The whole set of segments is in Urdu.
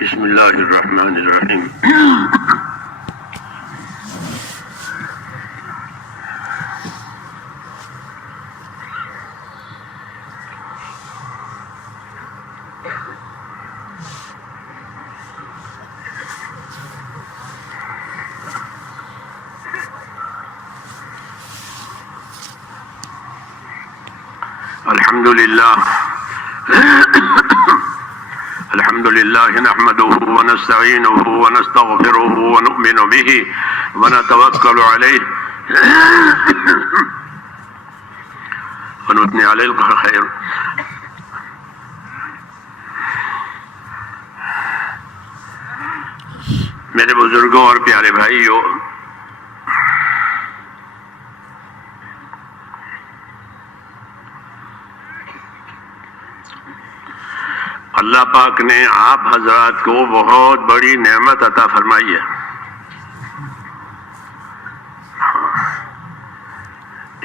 بسم اللہ الرحمن الرحیم۔ الحمد لله نحمده ونستعينه ونستغفره ونؤمن به ونتوكل عليه ونثني عليه الخير۔ میرے بزرگوں اور پیارے بھائیوں، اللہ پاک نے آپ حضرات کو بہت بڑی نعمت عطا فرمائی ہے۔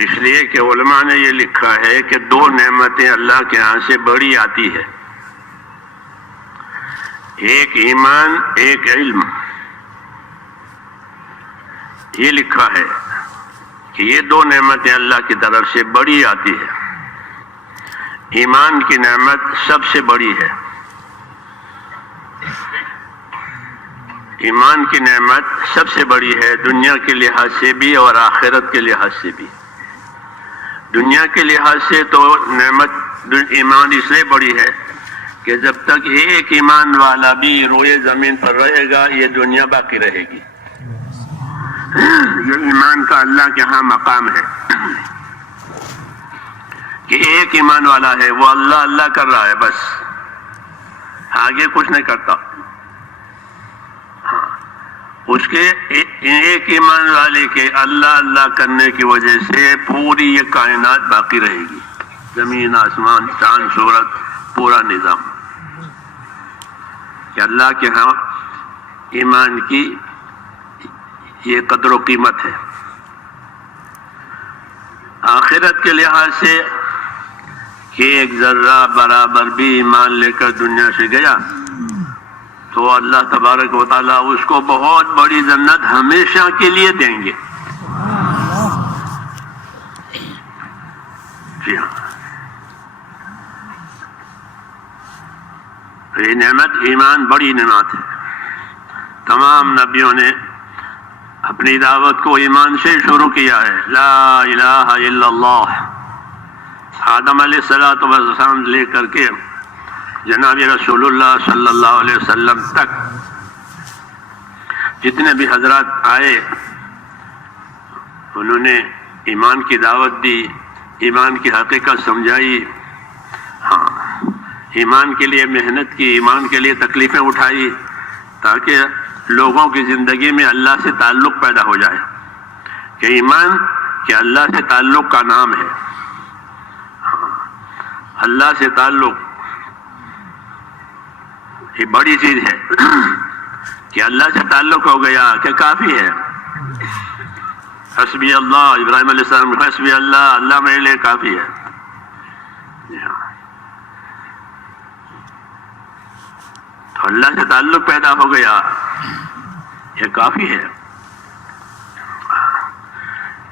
اس لیے کہ علماء نے یہ لکھا ہے کہ دو نعمتیں اللہ کے ہاں سے بڑی آتی ہے، ایک ایمان، ایک علم۔ یہ لکھا ہے کہ یہ دو نعمتیں اللہ کی طرف سے بڑی آتی ہے۔ ایمان کی نعمت سب سے بڑی ہے۔ ایمان کی نعمت سب سے بڑی ہے، دنیا کے لحاظ سے بھی اور آخرت کے لحاظ سے بھی۔ دنیا کے لحاظ سے تو نعمت ایمان اس لیے بڑی ہے کہ جب تک ایک ایمان والا بھی روئے زمین پر رہے گا یہ دنیا باقی رہے گی۔ یہ ایمان کا اللہ کے ہاں مقام ہے کہ ایک ایمان والا ہے، وہ اللہ اللہ کر رہا ہے، بس آگے کچھ نہیں کرتا۔ اس کے ایک ایمان والے کے اللہ اللہ کرنے کی وجہ سے پوری یہ کائنات باقی رہے گی، زمین، آسمان، چاند، سورج، پورا نظام۔ کہ اللہ کے ہاں ایمان کی یہ قدر و قیمت ہے۔ آخرت کے لحاظ سے کہ ایک ذرہ برابر بھی ایمان لے کر دنیا سے گیا تو اللہ تبارک و تعالیٰ اس کو بہت بڑی جنت ہمیشہ کے لیے دیں گے۔ جی ہاں، یہ نعمت ایمان بڑی نعمت ہے۔ تمام نبیوں نے اپنی دعوت کو ایمان سے شروع کیا ہے، لا الہ الا اللہ۔ آدم علیہ السلام لے کر کے جناب رسول اللہ صلی اللہ علیہ وسلم تک جتنے بھی حضرات آئے انہوں نے ایمان کی دعوت دی، ایمان کی حقیقت سمجھائی، ہاں ایمان کے لیے محنت کی، ایمان کے لیے تکلیفیں اٹھائی تاکہ لوگوں کی زندگی میں اللہ سے تعلق پیدا ہو جائے کہ ایمان کہ اللہ سے تعلق کا نام ہے۔ اللہ سے تعلق یہ بڑی چیز ہے کہ اللہ سے تعلق ہو گیا کہ کافی ہے۔ حسبی اللہ، ابراہیم علیہ السلام، حسبی اللہ، اللہ میرے لیے کافی ہے۔ تو اللہ سے تعلق پیدا ہو گیا، یہ کافی ہے۔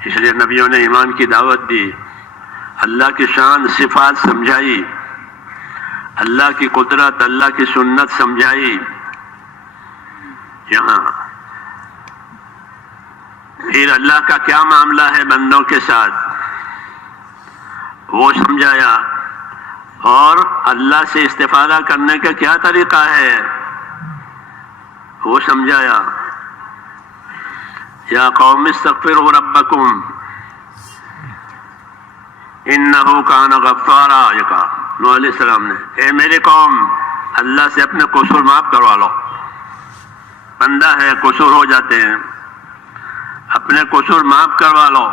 اس لیے نبیوں نے ایمان کی دعوت دی، اللہ کی شان صفات سمجھائی، اللہ کی قدرت، اللہ کی سنت سمجھائی۔ یہاں پھر اللہ کا کیا معاملہ ہے بندوں کے ساتھ وہ سمجھایا، اور اللہ سے استفادہ کرنے کا کیا طریقہ ہے وہ سمجھایا۔ یا قوم استغفروا ربکم انہ کان غفارا، یہ کہا نوح علیہ السلام نے، اے میرے قوم اللہ سے اپنے قصور معاف کروا لو۔ بندہ ہے، قصور ہو جاتے ہیں، اپنے قصور معاف کروا لو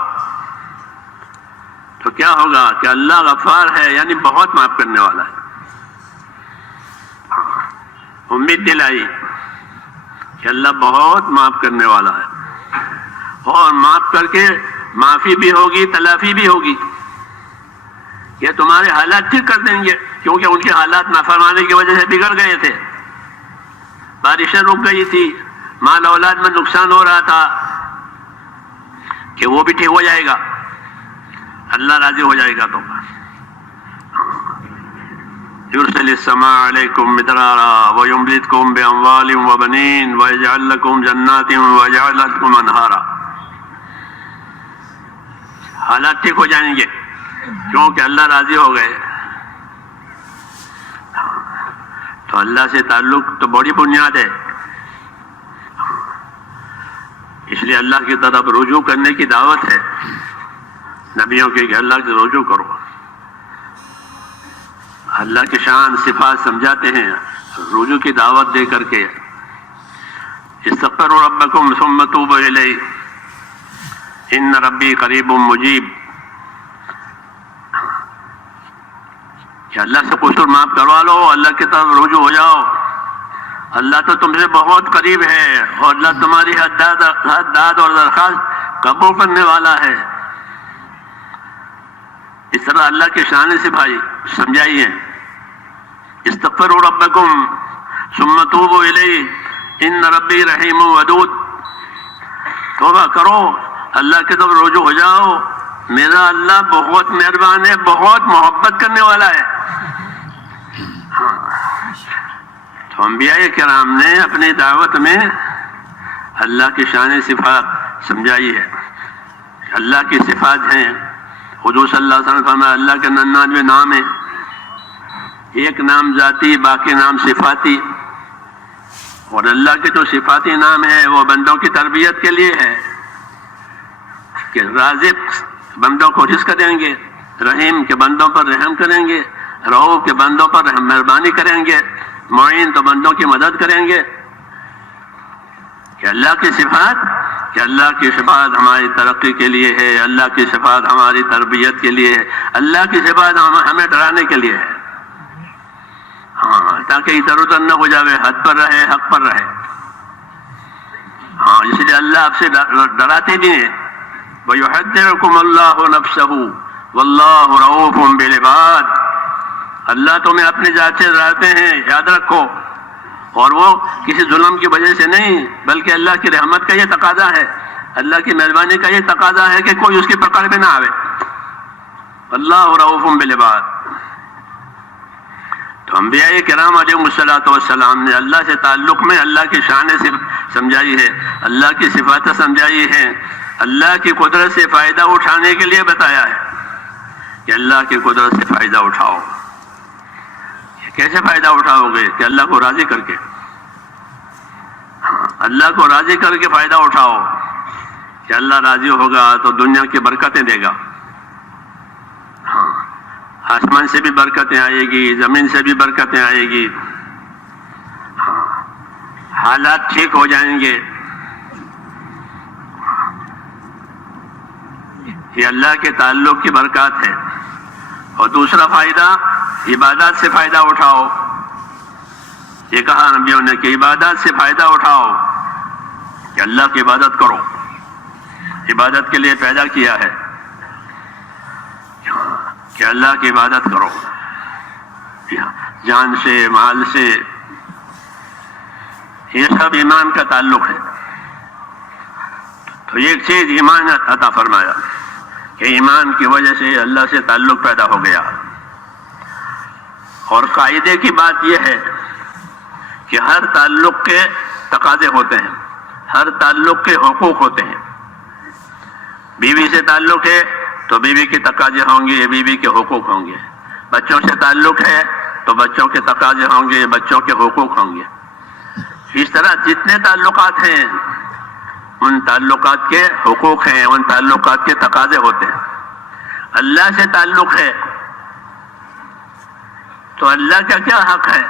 تو کیا ہوگا کہ اللہ غفار ہے، یعنی بہت معاف کرنے والا ہے۔ امید دلائی کہ اللہ بہت معاف کرنے والا ہے، اور معاف کر کے معافی بھی ہوگی، تلافی بھی ہوگی۔ یہ تمہارے حالات ٹھیک کر دیں گے، کیونکہ ان کے حالات نافرمانی کی وجہ سے بگڑ گئے تھے۔ بارشیں رک گئی تھی، مال اولاد میں نقصان ہو رہا تھا، کہ وہ بھی ٹھیک ہو جائے گا، اللہ راضی ہو جائے گا تو یرسل السماء علیکم مدرارا ویمددکم باموال وبنین ویجعل لکم جنات ویجعل لکم انہارا. حالات ٹھیک ہو جائیں گے کیونکہ اللہ راضی ہو گئے. تو اللہ سے تعلق تو بڑی بنیاد ہے، اس لیے اللہ کی طرف رجوع کرنے کی دعوت ہے نبیوں کی کہ اللہ کی رجوع کرو. اللہ کی شان صفات سمجھاتے ہیں رجوع کی دعوت دے کر کے. استغفروا ربکم ثم توبوا الیہ ان ربی قریب مجیب. کہ اللہ سے قصور معاف کروا لو، اللہ کی طرف رجوع ہو جاؤ. اللہ تو تم سے بہت قریب ہے اور اللہ تمہاری ہر داد اور درخواست قبول کرنے والا ہے. اس طرح اللہ کی شان صفائی سمجھائی ہے. استغفروا ربکم ثم توبوا الیہ ان ربی رحیم ودود. توبہ کرو، اللہ کی طرف رجوع ہو جاؤ، میرا اللہ بہت مہربان ہے، بہت محبت کرنے والا ہے. تو انبیاء کرام نے اپنی دعوت میں اللہ کی شان صفات سمجھائی ہے. اللہ کی صفات ہیں. حضور صلی اللہ علیہ وسلم فرمایا اللہ کے 99 نام ہیں، ایک نام ذاتی، باقی نام صفاتی. اور اللہ کے جو صفاتی نام ہے وہ بندوں کی تربیت کے لیے ہے کہ رازق بندوں کو رزق کریں گے، رحیم کے بندوں پر رحم کریں گے، رؤوف کے بندوں پر مہربانی کریں گے، معین تو بندوں کی مدد کریں گے. کہ اللہ کی صفات ہماری ترقی کے لیے ہے، اللہ کی صفات ہماری تربیت کے لیے ہے، اللہ کی صفات ہمیں ڈرانے کے لیے ہے. ہاں، تاکہ ادھر ادھر نہ ہو جاوے، حد پر رہے، حق پر رہے. ہاں، اس لیے اللہ آپ سے ڈراتے بھی ہیں. وَيُحَذِّرُكُمُ اللَّهُ نَفْسَهُ وَاللَّهُ رَءُوفٌ بِالْعِبَادِ. اللہ تمہیں اپنی ذات سے ڈراتے ہیں، یاد رکھو. اور وہ کسی ظلم کی وجہ سے نہیں، بلکہ اللہ کی رحمت کا یہ تقاضا ہے، اللہ کی مہربانی کا یہ تقاضا ہے کہ کوئی اس کی پکڑ میں نہ آوے. اللہ رؤوف بالعباد. تو انبیاء کرام علیہ الصلوۃ والسلام نے اللہ سے تعلق میں اللہ کی شان سمجھائی ہے، اللہ کی صفات سمجھائی ہے، اللہ کی قدرت سے فائدہ اٹھانے کے لیے بتایا ہے کہ اللہ کی قدرت سے فائدہ اٹھاؤ. کیسے فائدہ اٹھاؤ گے؟ کہ اللہ کو راضی کر کے. اللہ کو راضی کر کے فائدہ اٹھاؤ. کہ اللہ راضی ہوگا تو دنیا کی برکتیں دے گا. ہاں، آسمان سے بھی برکتیں آئے گی، زمین سے بھی برکتیں آئے گی. ہاں، حالات ٹھیک ہو جائیں گے. یہ اللہ کے تعلق کی برکات ہے. اور دوسرا فائدہ، عبادات سے فائدہ اٹھاؤ. یہ کہا نبیوں نے کہ عبادات سے فائدہ اٹھاؤ، کہ اللہ کی عبادت کرو. عبادت کے لیے پیدا کیا ہے کہ اللہ کی عبادت کرو، جان سے، مال سے. یہ سب ایمان کا تعلق ہے. تو ایک چیز ایمان عطا فرمایا کہ ایمان کی وجہ سے اللہ سے تعلق پیدا ہو گیا. اور قاعدے کی بات یہ ہے کہ ہر تعلق کے تقاضے ہوتے ہیں، ہر تعلق کے حقوق ہوتے ہیں. بیوی سے تعلق ہے تو بیوی کے تقاضے ہوں گے، بیوی کے حقوق ہوں گے. بچوں سے تعلق ہے تو بچوں کے تقاضے ہوں گے، بچوں کے حقوق ہوں گے. اس طرح جتنے تعلقات ہیں ان تعلقات کے حقوق ہیں، ان تعلقات کے تقاضے ہوتے ہیں. اللہ سے تعلق ہے تو اللہ کا کیا حق ہے،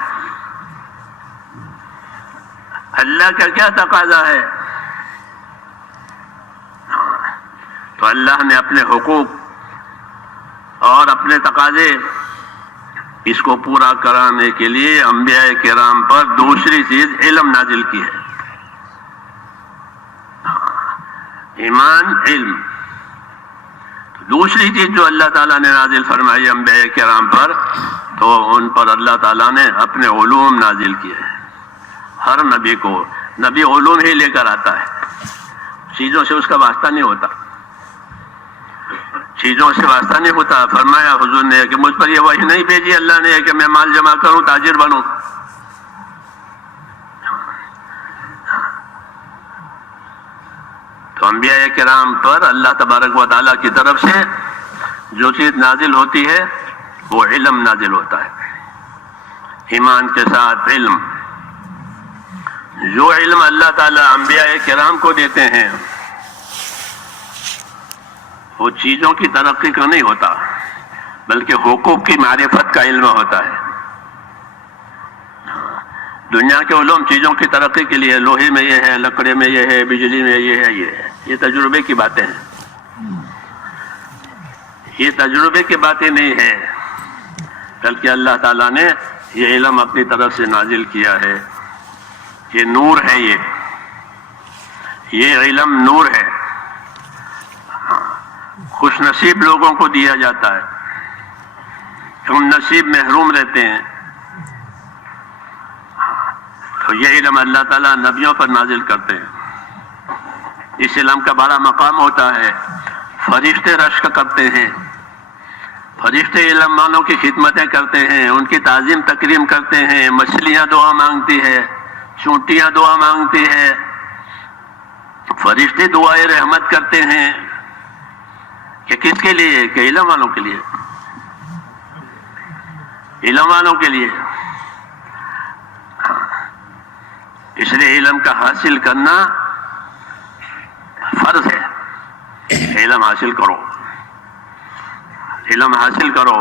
اللہ کا کیا تقاضا ہے. تو اللہ نے اپنے حقوق اور اپنے تقاضے اس کو پورا کرانے کے لیے انبیاء کرام پر دوسری چیز علم نازل کی ہے. ایمان، علم. دوسری چیز جو اللہ تعالیٰ نے نازل فرمائی انبیاء کرام پر، تو ان پر اللہ تعالیٰ نے اپنے علوم نازل کیے ہیں. ہر نبی کو نبی علوم ہی لے کر آتا ہے، چیزوں سے اس کا واسطہ نہیں ہوتا، چیزوں سے واسطہ نہیں ہوتا۔ فرمایا حضور نے کہ مجھ پر یہ وحی نہیں بھیجی اللہ نے کہ میں مال جمع کروں، تاجر بنوں۔ تو انبیاء کرام پر اللہ تبارک و تعالیٰ کی طرف سے جو چیز نازل ہوتی ہے وہ علم نازل ہوتا ہے، ایمان کے ساتھ علم۔ جو علم اللہ تعالیٰ انبیاء کرام کو دیتے ہیں وہ چیزوں کی ترقی کا نہیں ہوتا، بلکہ حقوق کی معرفت کا علم ہوتا ہے۔ دنیا کے علوم چیزوں کی ترقی کے لیے، لوہے میں یہ ہے، لکڑے میں یہ ہے، بجلی میں یہ ہے، یہ تجربے کی باتیں ہیں، یہ تجربے کی باتیں نہیں ہے، بلکہ اللہ تعالیٰ نے یہ علم اپنی طرف سے نازل کیا ہے۔ یہ نور ہے، یہ علم نور ہے، خوش نصیب لوگوں کو دیا جاتا ہے، ہم نصیب محروم رہتے ہیں۔ تو یہ علم اللہ تعالیٰ نبیوں پر نازل کرتے ہیں، اس علم کا بڑا مقام ہوتا ہے، فرشتے رشک کرتے ہیں، فرشتے علم والوں کی خدمتیں کرتے ہیں، ان کی تعظیم تکریم کرتے ہیں، مچھلیاں دعا مانگتی ہے، چونٹیاں دعا مانگتی ہے، فرشتے دعائے رحمت کرتے ہیں، کہ کس کے لیے؟ کہ علم والوں کے لیے، علم والوں کے لیے۔ اس لیے علم کا حاصل کرنا فرض ہے، علم حاصل کرو، علم حاصل کرو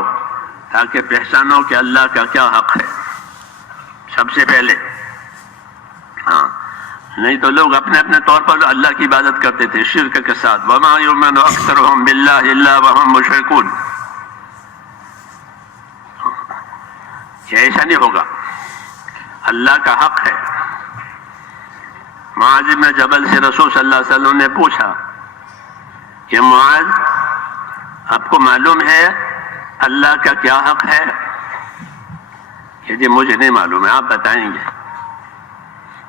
تاکہ پہچانو کہ اللہ کا کیا حق ہے سب سے پہلے۔ نہیں تو لوگ اپنے اپنے طور پر اللہ کی عبادت کرتے تھے شرک کے ساتھ، وَمَا يُؤْمِنُ أَكْثَرُهُم بِاللَّهِ إِلَّا وَهُم مُشْرِكُونَ۔ یہ ایسا نہیں ہوگا، اللہ کا حق ہے۔ معاذ بن جبل سے رسول صلی اللہ علیہ وسلم نے پوچھا کہ معاذ آپ کو معلوم ہے اللہ کا کیا حق ہے؟ کہ جی مجھے نہیں معلوم ہے، آپ بتائیں گے؟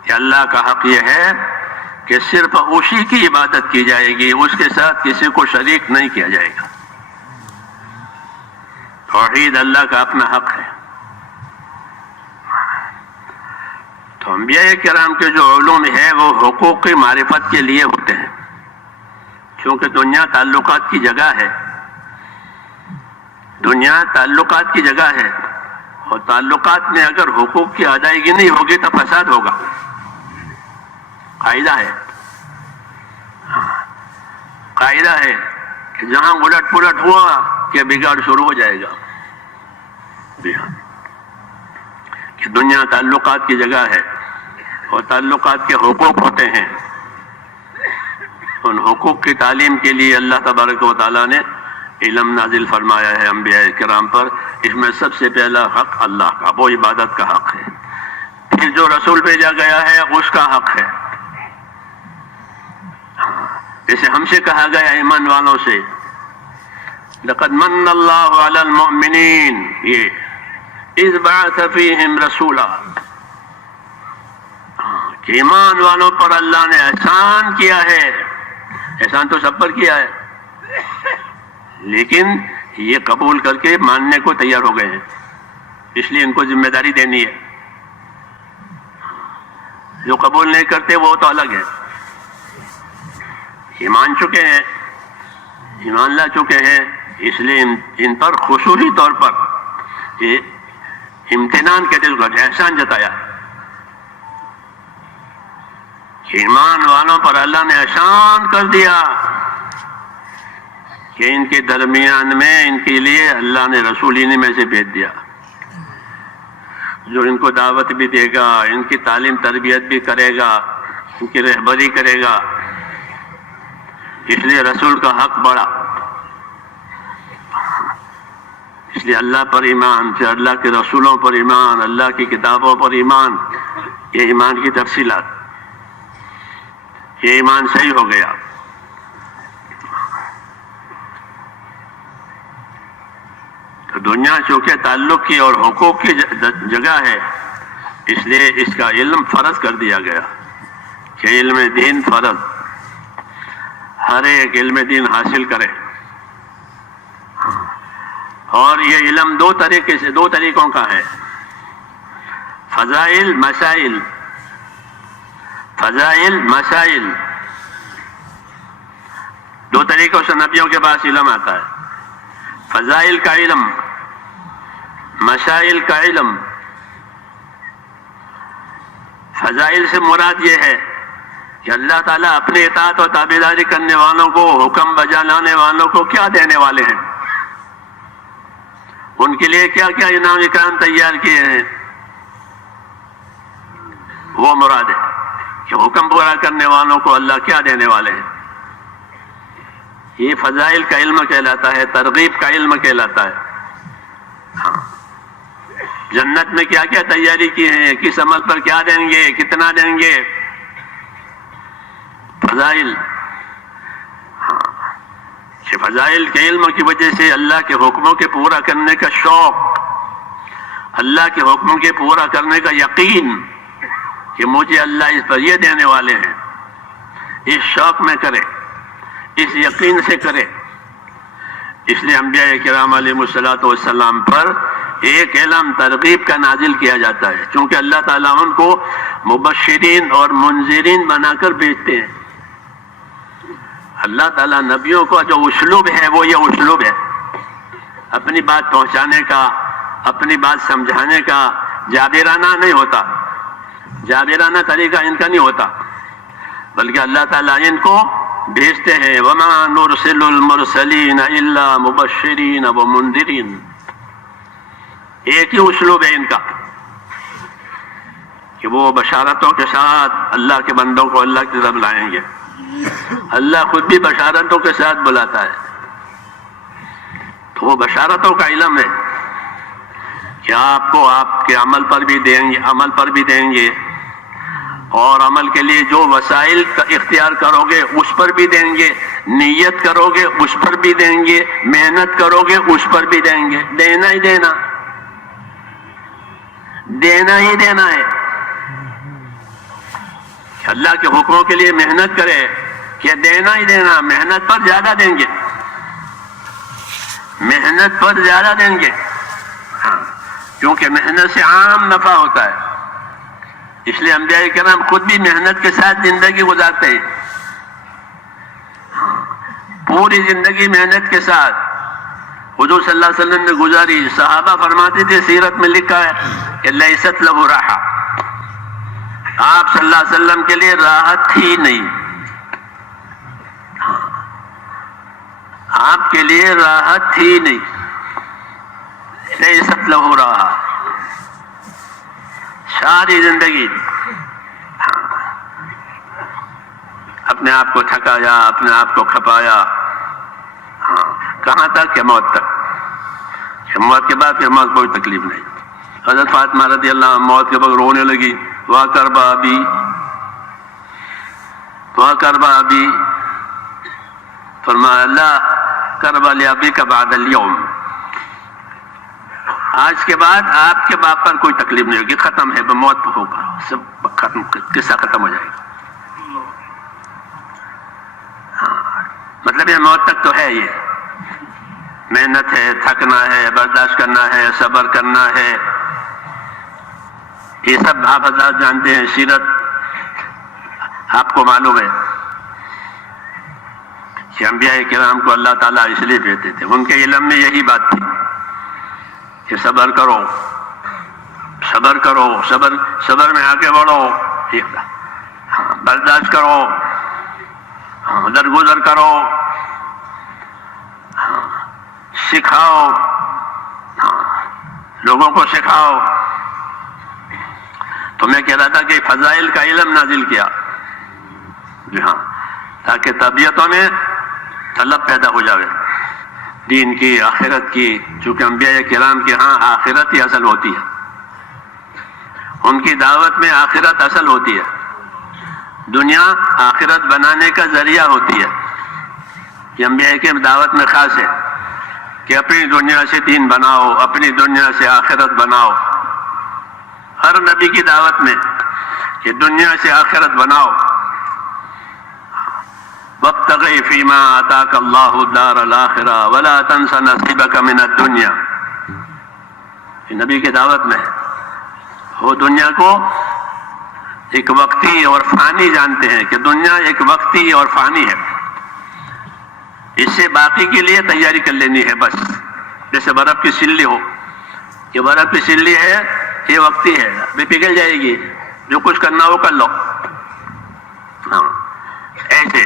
کہ اللہ کا حق یہ ہے کہ صرف اسی کی عبادت کی جائے گی، اس کے ساتھ کسی کو شریک نہیں کیا جائے گا۔ توحید اللہ کا اپنا حق ہے۔ تو انبیاء کرام کے جو علوم ہے وہ حقوق کی معرفت کے لیے ہوتے ہیں، کیونکہ دنیا تعلقات کی جگہ ہے، دنیا تعلقات کی جگہ ہے، اور تعلقات میں اگر حقوق کی ادائیگی نہیں ہوگی تو فساد ہوگا، قاعدہ ہے، قاعدہ ہے کہ جہاں الٹ پلٹ ہوا کہ بگاڑ شروع ہو جائے گا۔ کہ دنیا تعلقات کی جگہ ہے اور تعلقات کے حقوق ہوتے ہیں، ان حقوق کی تعلیم کے لیے اللہ تبارک و تعالیٰ نے علم نازل فرمایا ہے انبیاء کرام پر۔ اس میں سب سے پہلا حق اللہ کا، وہ عبادت کا حق ہے، پھر جو رسول بھیجا گیا ہے اس کا حق ہے، جیسے ہم سے کہا گیا ایمان والوں سے لقد من اللہ علی المؤمنین، یہ اذ بعث فیہم رسولا، کہ ایمان والوں پر اللہ نے احسان کیا ہے، احسان تو سب پر کیا ہے، لیکن یہ قبول کر کے ماننے کو تیار ہو گئے ہیں، اس لیے ان کو ذمہ داری دینی ہے۔ جو قبول نہیں کرتے وہ تو الگ ہے، ایمان چکے ہیں، ایمان لا چکے ہیں، اس لیے ان پر خصوصی طور پر یہ امتنان کے دل پر احسان جتایا کہ ایمان والوں پر اللہ نے احسان کر دیا کہ ان کے درمیان میں ان کے لیے اللہ نے رسول انہی میں سے بھیج دیا جو ان کو دعوت بھی دے گا، ان کی تعلیم تربیت بھی کرے گا، ان کی رہبری کرے گا، اس لیے رسول کا حق بڑھا۔ اس لیے اللہ پر ایمان، پھر اللہ کے رسولوں پر ایمان، اللہ کی کتابوں پر ایمان، یہ ایمان کی تفصیلات، یہ ایمان صحیح ہو گیا۔ تو دنیا چونکہ تعلق کی اور حقوق کی جگہ ہے، اس لیے اس کا علم فرض کر دیا گیا کہ علم دین فرض، ہر ایک علم دین حاصل کرے. اور یہ علم دو طریقوں کا ہے، فضائل مسائل. فضائل مسائل دو طریقوں سے نبیوں کے پاس علم آتا ہے، فضائل کا علم، مسائل کا علم. فضائل سے مراد یہ ہے کہ اللہ تعالیٰ اپنی اطاعت و تابعداری کرنے والوں کو، حکم بجا لانے والوں کو کیا دینے والے ہیں، ان کے لیے کیا کیا انعام اکرام تیار کیے ہیں، وہ مراد ہے کہ حکم پورا کرنے والوں کو اللہ کیا دینے والے ہیں. یہ فضائل کا علم کہلاتا ہے، ترغیب کا علم کہلاتا ہے. ہاں، جنت میں کیا کیا تیاری کی ہے، کس عمل پر کیا دیں گے، کتنا دیں گے، فضائل. ہاں، کہ فضائل کے علم کی وجہ سے اللہ کے حکموں کے پورا کرنے کا شوق، اللہ کے حکموں کے پورا کرنے کا یقین کہ مجھے اللہ اس پر یہ دینے والے ہیں، اس شوق میں کرے، اس یقین سے کرے. اس لیے انبیاء کرام علیہ الصلوۃ والسلام پر ایک علم ترغیب کا نازل کیا جاتا ہے، چونکہ اللہ تعالیٰ ان کو مبشرین اور منذرین بنا کر بھیجتے ہیں. اللہ تعالیٰ نبیوں کا جو اسلوب ہے وہ یہ اسلوب ہے، اپنی بات پہنچانے کا، اپنی بات سمجھانے کا. جابرانہ نہیں ہوتا، جابرانہ طریقہ ان کا نہیں ہوتا، بلکہ اللہ تعالیٰ ان کو بھیجتے ہیں. وَمَا نُرْسِلُ الْمُرْسَلِينَ إِلَّا مُبَشِّرِينَ وَمُنذِرِينَ. ایک ہی اسلوب ہے ان کا کہ وہ بشارتوں کے ساتھ اللہ کے بندوں کو اللہ کی طرف لائیں گے. اللہ خود بھی بشارتوں کے ساتھ بلاتا ہے، تو وہ بشارتوں کا علم ہے کہ آپ کو آپ کے عمل پر بھی دیں گے، اور عمل کے لیے جو وسائل اختیار کرو گے اس پر بھی دیں گے، نیت کرو گے اس پر بھی دیں گے، محنت کرو گے اس پر بھی دیں گے. دینا ہی دینا، دینا ہی دینا ہے. اللہ کے حکموں کے لیے محنت کرے کہ دینا ہی دینا. محنت پر زیادہ دیں گے، محنت پر زیادہ دیں گے. ہاں، کیونکہ محنت سے عام نفع ہوتا ہے. اس لیے انبیاء کرام خود بھی محنت کے ساتھ زندگی گزارتے ہیں. پوری زندگی محنت کے ساتھ حضور صلی اللہ علیہ وسلم نے گزاری. صحابہ فرماتے تھے، سیرت میں لکھا ہے کہ لیست لہ راحہ، آپ صلی اللہ علیہ وسلم کے لیے راحت ہی نہیں. آپ کے لیے راحت ہی نہیں، لیست لہ راحہ. ساری زندگی اپنے آپ کو تھکایا، اپنے آپ کو کھپایا. کہاں تک؟ کہ موت تک. موت کے بعد پھر موت کوئی تکلیف نہیں. حضرت فاطمہ رضی اللہ عنہ موت کے بعد رونے لگی، وا کربا ابی، وا کربا ابی. فرمایا اللہ کربا لابی کا بعد اليوم، آج کے بعد آپ کے باپ پر کوئی تکلیف نہیں ہوگی، ختم ہے، موت ہوگا، سب ختم، قصہ ختم ہو جائے گا. مطلب یہ موت تک تو ہے، یہ محنت ہے، تھکنا ہے، برداشت کرنا ہے، صبر کرنا ہے. یہ سب آپ حضرات جانتے ہیں، سیرت آپ کو معلوم ہے کہ انبیاء کرام کو اللہ تعالیٰ اس لیے بھیجتے تھے. ان کے علم میں یہی بات تھی کہ صبر کرو، صبر کرو، صبر میں آگے بڑھو، برداشت کرو، درگزر کرو، سکھاؤ، لوگوں کو سکھاؤ. تو میں کہہ رہا تھا کہ فضائل کا علم نازل کیا، جی ہاں، تاکہ طبیعتوں میں طلب پیدا ہو جائے دین کی، آخرت کی. چونکہ انبیاء کرام کے ہاں آخرت ہی اصل ہوتی ہے، ان کی دعوت میں آخرت اصل ہوتی ہے. دنیا آخرت بنانے کا ذریعہ ہوتی ہے. یہ انبیاء کی دعوت میں خاص ہے کہ اپنی دنیا سے دین بناؤ، اپنی دنیا سے آخرت بناؤ. ہر نبی کی دعوت میں کہ دنیا سے آخرت بناؤ. وابتغ فیما آتاک اللہ الدار الآخرہ ولا تنس نصیبک من الدنیا. یہ نبی کی دعوت میں وہ دنیا کو ایک وقتی اور فانی جانتے ہیں کہ دنیا ایک وقتی اور فانی ہے. اس سے باقی کے لیے تیاری کر لینی ہے بس. جیسے برف کی سلی ہو، یہ برف کی سلی ہے، یہ وقتی ہے، ابھی پگھل جائے گی، جو کچھ کرنا ہو کر لو. ہاں ایسے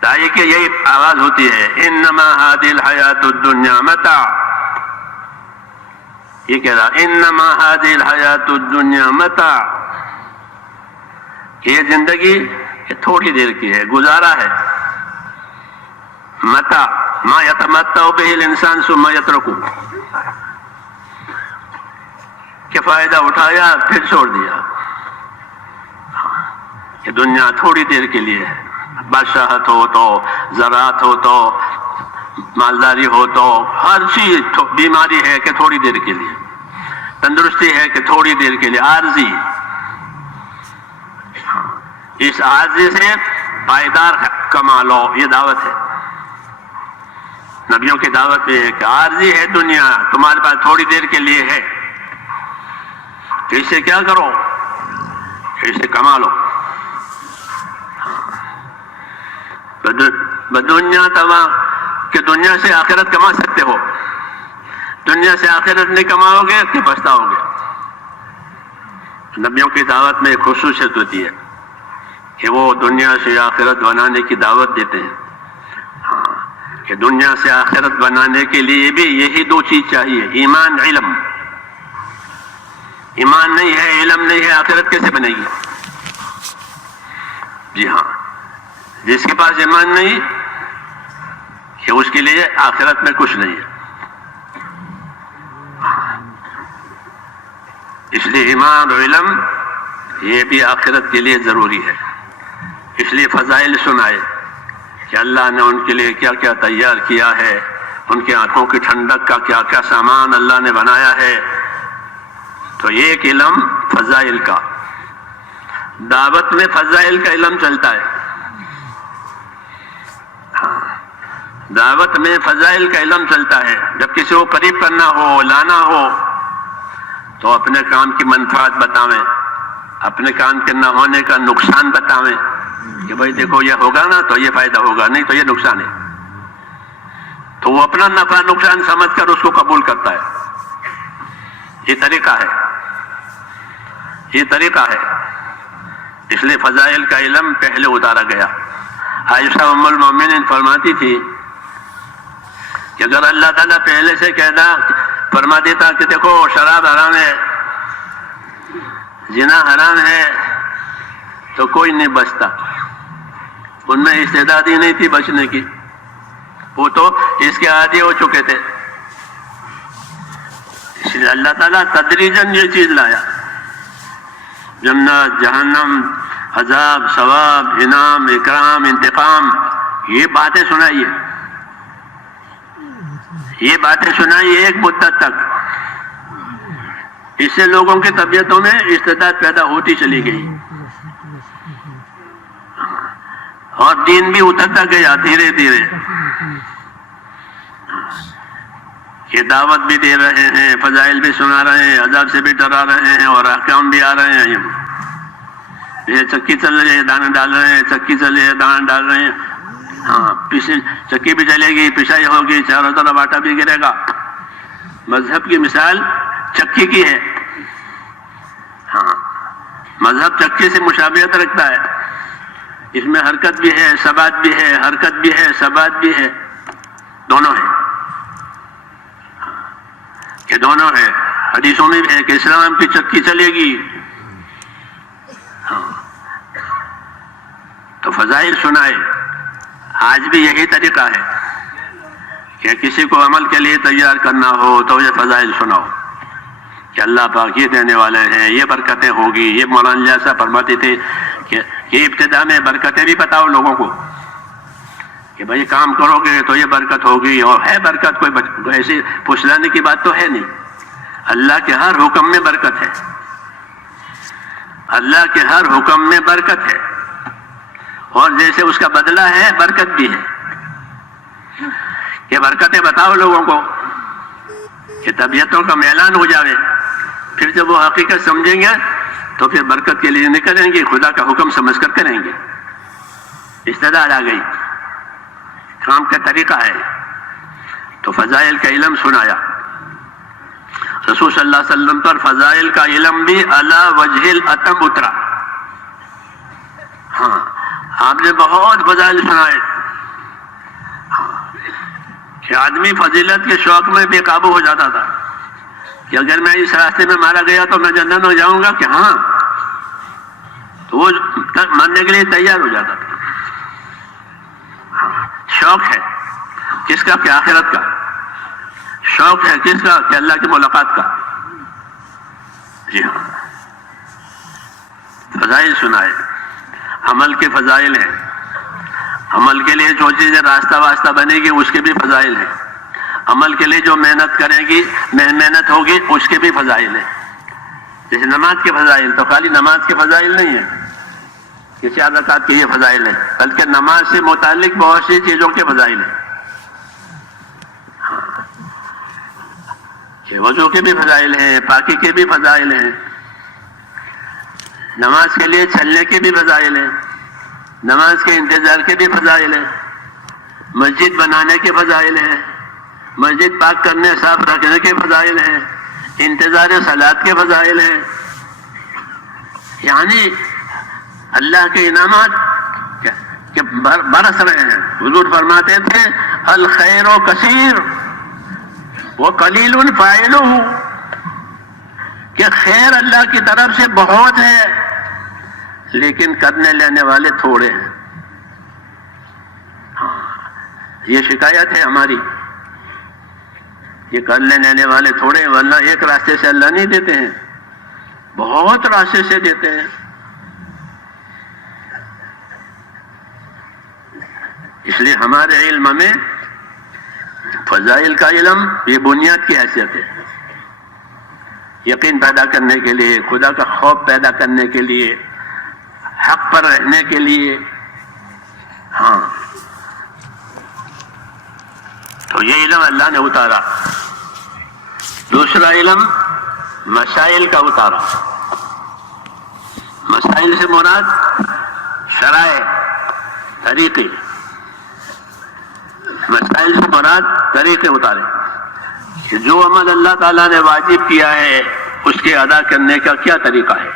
تاکہ کہ یہی آواز ہوتی ہے انما هذه الحیات الدنیا متاع. یہ کہہ رہا انما هذه الحیات الدنیا متاع، کہ یہ زندگی یہ تھوڑی دیر کی ہے، گزارا ہے. متاع ما یتمتع به الانسان ثم یترکه، کہ فائدہ اٹھایا پھر چھوڑ دیا. یہ دنیا تھوڑی دیر کے لیے ہے. بادشاہت ہو تو، زراعت ہو تو، مالداری ہو تو، ہر چیز بیماری ہے کہ تھوڑی دیر کے لیے، تندرستی ہے کہ تھوڑی دیر کے لیے، عارضی. اس عارضی سے پائیدار کما لو، یہ دعوت ہے. نبیوں کی دعوت ہے کہ عارضی ہے دنیا، تمہارے پاس تھوڑی دیر کے لیے ہے، تو اس سے کیا کرو، اس سے کما لو. دنیا تمام کہ دنیا سے آخرت کما سکتے ہو، دنیا سے آخرت نہیں کماؤ گے کہ پچھتاؤ گے. نبیوں کی دعوت میں ایک خصوصیت ہوتی ہے کہ وہ دنیا سے آخرت بنانے کی دعوت دیتے ہیں. ہاں کہ دنیا سے آخرت بنانے کے لیے بھی یہی دو چیز چاہیے، ایمان، علم. ایمان نہیں ہے، علم نہیں ہے، آخرت کیسے بنے گی؟ جی ہاں، جس کے پاس ایمان نہیں کہ اس کے لیے آخرت میں کچھ نہیں ہے. اس لیے ایمان اور علم یہ بھی آخرت کے لیے ضروری ہے. اس لیے فضائل سنائے کہ اللہ نے ان کے لیے کیا کیا تیار کیا ہے، ان کے آنکھوں کی ٹھنڈک کا کیا کیا سامان اللہ نے بنایا ہے. تو ایک علم فضائل کا، دعوت میں فضائل کا علم چلتا ہے. دعوت میں فضائل کا علم چلتا ہے. جب کسی کو قریب کرنا ہو، لانا ہو، تو اپنے کام کی منفعت بتاویں، اپنے کام کے نہ ہونے کا نقصان بتاویں کہ بھائی دیکھو یہ ہوگا نا تو یہ فائدہ ہوگا، نہیں تو یہ نقصان ہے. تو وہ اپنا نفع نقصان سمجھ کر اس کو قبول کرتا ہے. یہ طریقہ ہے، یہ طریقہ ہے. اس لیے فضائل کا علم پہلے اتارا گیا. عائشہ ام المومنین فرماتی تھی کہ اگر اللہ تعالیٰ پہلے سے کہنا فرما دیتا کہ دیکھو شراب حرام ہے، زنا حرام ہے، تو کوئی نہیں بچتا. ان میں استعداد ہی نہیں تھی بچنے کی، وہ تو اس کے عادی ہو چکے تھے. اس لیے اللہ تعالیٰ تدریجاً یہ چیز لایا، جنت، جہنم، عذاب، ثواب، انعام، اکرام، انتقام، یہ باتیں سنائیے، یہ باتیں سنائیے ایک مدت تک. اس سے لوگوں کی طبیعتوں میں استعداد پیدا ہوتی چلی گئی اور دین بھی اترتا گیا دھیرے دھیرے. یہ دعوت بھی دے رہے ہیں، فضائل بھی سنا رہے ہیں، عذاب سے بھی ڈرا رہے ہیں، اور احکام بھی آ رہے ہیں. یہ چکی چل رہی ہے، دانے ڈال رہے ہیں، چکی چل رہی ہے، دانے ڈال رہے ہیں. ہاں چکی بھی چلے گی، پسائی ہوگی، چاروں طرف آٹا بھی گرے گا. مذہب کی مثال چکی کی ہے. ہاں مذہب چکی سے مشابہت رکھتا ہے. اس میں حرکت بھی ہے، ثبات بھی ہے، حرکت بھی ہے، ثبات بھی ہے، دونوں ہے. یہ دونوں ہے. حدیثوں میں بھی ہے کہ اسلام کی چکی چلے گی. ہاں تو فضائل سنائے. آج بھی یہی طریقہ ہے کہ کسی کو عمل کے لیے تیار کرنا ہو تو یہ فضائل سناؤ کہ اللہ پاک یہ دینے والے ہیں، یہ برکتیں ہوگی. یہ مولانا جیسا فرماتے تھے کہ یہ ابتدا میں برکتیں بھی بتاؤ لوگوں کو کہ بھائی کام کرو گے تو یہ برکت ہوگی. اور ہے برکت، کوئی ایسی پھسلانے کی بات تو ہے نہیں. اللہ کے ہر حکم میں برکت ہے. اللہ کے ہر حکم میں برکت ہے، اور جیسے اس کا بدلہ ہے برکت بھی ہے. کہ برکتیں بتاؤ لوگوں کو کہ طبیعتوں کا میلان ہو جاوے، پھر جب وہ حقیقت سمجھیں گے تو پھر برکت کے لیے نکلیں گے، خدا کا حکم سمجھ کر کریں گے. استدلال آ گئی، کام کا طریقہ ہے. تو فضائل کا علم سنایا. رسول صلی اللہ علیہ وسلم پر فضائل کا علم بھی علی وجہ الاتم اترا. ہاں، آپ نے بہت فضائل سنائے کہ آدمی فضیلت کے شوق میں بے قابو ہو جاتا تھا کہ اگر میں اس راستے میں مارا گیا تو میں جنت ہو جاؤں گا، کہ ہاں، تو وہ مرنے کے لیے تیار ہو جاتا تھا. شوق ہے کس کا؟ کہ آخرت کا. شوق ہے کس کا؟ کہ اللہ کی ملاقات کا. جی ہاں، فضائل سنائے. عمل کے فضائل ہیں. عمل کے لیے جو چیزیں راستہ واسطہ بنے گی اس کے بھی فضائل ہیں. عمل کے لیے جو محنت کرے گی، محنت ہوگی، اس کے بھی فضائل ہیں. جیسے نماز کے فضائل، تو خالی نماز کے فضائل نہیں ہیں کہ 4 رکعت کے یہ فضائل ہیں، بلکہ نماز سے متعلق بہت سی چیزوں کے فضائل ہیں. کہ وضو کے بھی فضائل ہیں، پاکی کے بھی فضائل ہیں، نماز کے لیے چلنے کے بھی فضائل ہیں، نماز کے انتظار کے بھی فضائل ہیں، مسجد بنانے کے فضائل ہیں، مسجد پاک کرنے صاف رکھنے کے فضائل ہیں، انتظار صلاۃ کے فضائل ہیں. یعنی اللہ کے انعامات کہ برس رہے ہیں. حضور فرماتے تھے الخیر و کثیر وقلیل فاعلہ، کہ خیر اللہ کی طرف سے بہت ہے لیکن کرنے لینے والے تھوڑے ہیں. یہ شکایت ہے ہماری، یہ کرنے لینے والے تھوڑے ہیں، ورنہ ایک راستے سے اللہ نہیں دیتے ہیں، بہت راستے سے دیتے ہیں. اس لیے ہمارے علم میں فضائل کا علم یہ بنیاد کی حیثیت ہے، یقین پیدا کرنے کے لیے، خدا کا خوف پیدا کرنے کے لیے، حق پر رہنے کے لیے. ہاں، تو یہ علم اللہ نے اتارا. دوسرا علم مسائل کا اتارا. مسائل سے مراد شرائع، طریقے. مسائل سے مراد طریقے اتارے کہ جو عمل اللہ تعالیٰ نے واجب کیا ہے اس کے ادا کرنے کا کیا طریقہ ہے،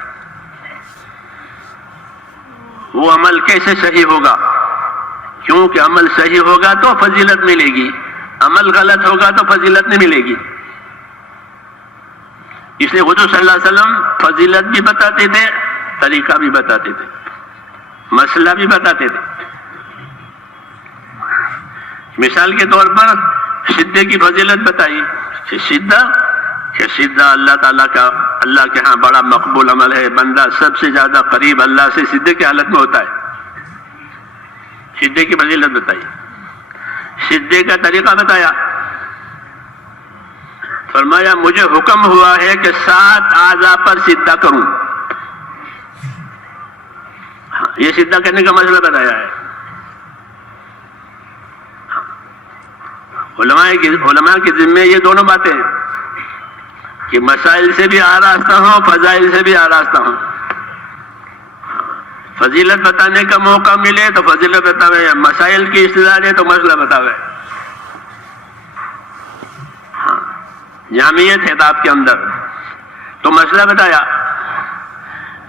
وہ عمل کیسے صحیح ہوگا. کیونکہ عمل صحیح ہوگا تو فضیلت ملے گی، عمل غلط ہوگا تو فضیلت نہیں ملے گی. اس لیے حضور صلی اللہ علیہ وسلم فضیلت بھی بتاتے تھے، طریقہ بھی بتاتے تھے، مسئلہ بھی بتاتے تھے. مثال کے طور پر سجدے کی فضیلت بتائی کہ سجدہ اللہ تعالیٰ کا، اللہ کے ہاں بڑا مقبول عمل ہے. بندہ سب سے زیادہ قریب اللہ سے سجدے کی حالت میں ہوتا ہے. سجدے کی فضیلت بتائی. سجدے کا طریقہ بتایا. فرمایا مجھے حکم ہوا ہے کہ 7 اعضاء پر سجدہ کروں. یہ سجدہ کرنے کا مسئلہ بتایا ہے. علماء کے ذمے یہ دونوں باتیں ہیں کہ مسائل سے بھی آراستہ ہوں، فضائل سے بھی آراستہ ہوں. فضیلت بتانے کا موقع ملے تو فضیلت بتاوے، مسائل کی استدلال ہے تو مسئلہ بتاوے. جامعیت ہے آپ کے اندر تو مسئلہ بتایا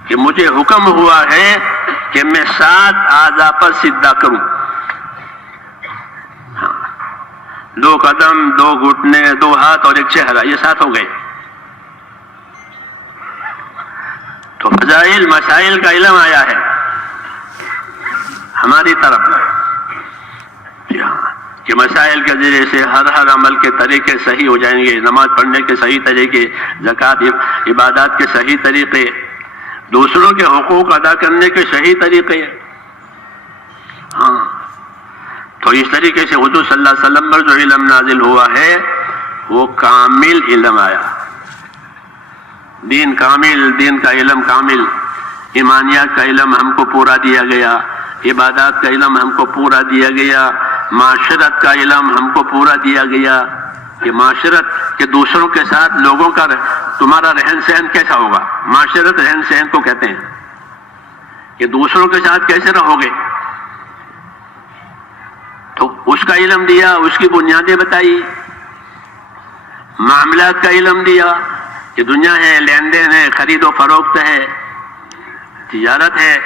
کہ مجھے حکم ہوا ہے کہ میں 7 اعضاء پر سجدہ کروں. 2 قدم، 2 گھٹنے، 2 ہاتھ اور 1 چہرہ، یہ 7 ہو گئے. تو فضائل مسائل کا علم آیا ہے ہماری طرف کہ مسائل کے ذریعے سے ہر عمل کے طریقے صحیح ہو جائیں گے. نماز پڑھنے کے صحیح طریقے، زکوٰۃ عبادات کے صحیح طریقے، دوسروں کے حقوق ادا کرنے کے صحیح طریقے. ہاں، تو اس طریقے سے حضور صلی اللہ علیہ وسلم پر جو علم نازل ہوا ہے وہ کامل علم آیا. دین کامل، دین کا علم کامل. ایمانیات کا علم ہم کو پورا دیا گیا، عبادات کا علم ہم کو پورا دیا گیا، معاشرت کا علم ہم کو پورا دیا گیا کہ معاشرت کے دوسروں کے ساتھ لوگوں کا تمہارا رہن سہن کیسا ہوگا۔ معاشرت رہن سہن کو کہتے ہیں کہ دوسروں کے ساتھ کیسے رہو گے، تو اس کا علم دیا، اس کی بنیادیں بتائی۔ معاملات کا علم دیا کہ دنیا ہے، لین دین ہے، خرید و فروخت ہے، تجارت ہے،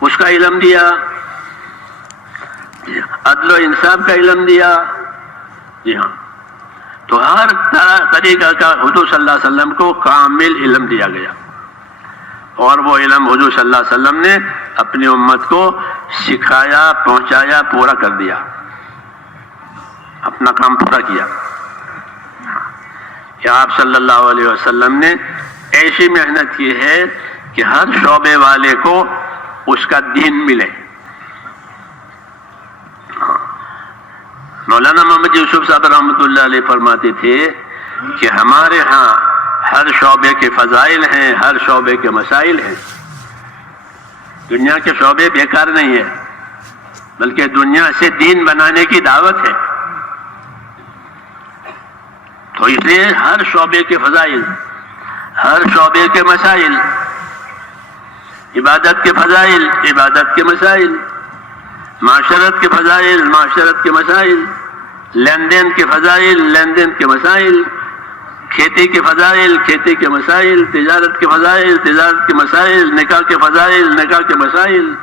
اس کا علم دیا۔ عدل و انصاف کا علم دیا۔ جی ہاں، تو ہر طریقہ کا حضور صلی اللہ علیہ وسلم کو کامل علم دیا گیا، اور وہ علم حضور صلی اللہ علیہ وسلم نے اپنی امت کو سکھایا، پہنچایا، پورا کر دیا، اپنا کام پورا کیا۔ کہ آپ صلی اللہ علیہ وسلم نے ایسی محنت کی ہے کہ ہر شعبے والے کو اس کا دین ملے۔ مولانا محمد یوسف صاحب رحمۃ اللہ علیہ فرماتے تھے کہ ہمارے ہاں ہر شعبے کے فضائل ہیں، ہر شعبے کے مسائل ہیں۔ دنیا کے شعبے بیکار نہیں ہیں، بلکہ دنیا سے دین بنانے کی دعوت ہے۔ تو اس لیے ہر شعبے کے فضائل، ہر شعبے کے مسائل، عبادت کے فضائل، عبادت کے مسائل، معاشرت کے فضائل، معاشرت کے مسائل، لین دین کے فضائل، لین دین کے مسائل، کھیتی کے فضائل، کھیتی کے مسائل، تجارت کے فضائل، تجارت کے مسائل، نکاح کے فضائل، نکاح کے مسائل۔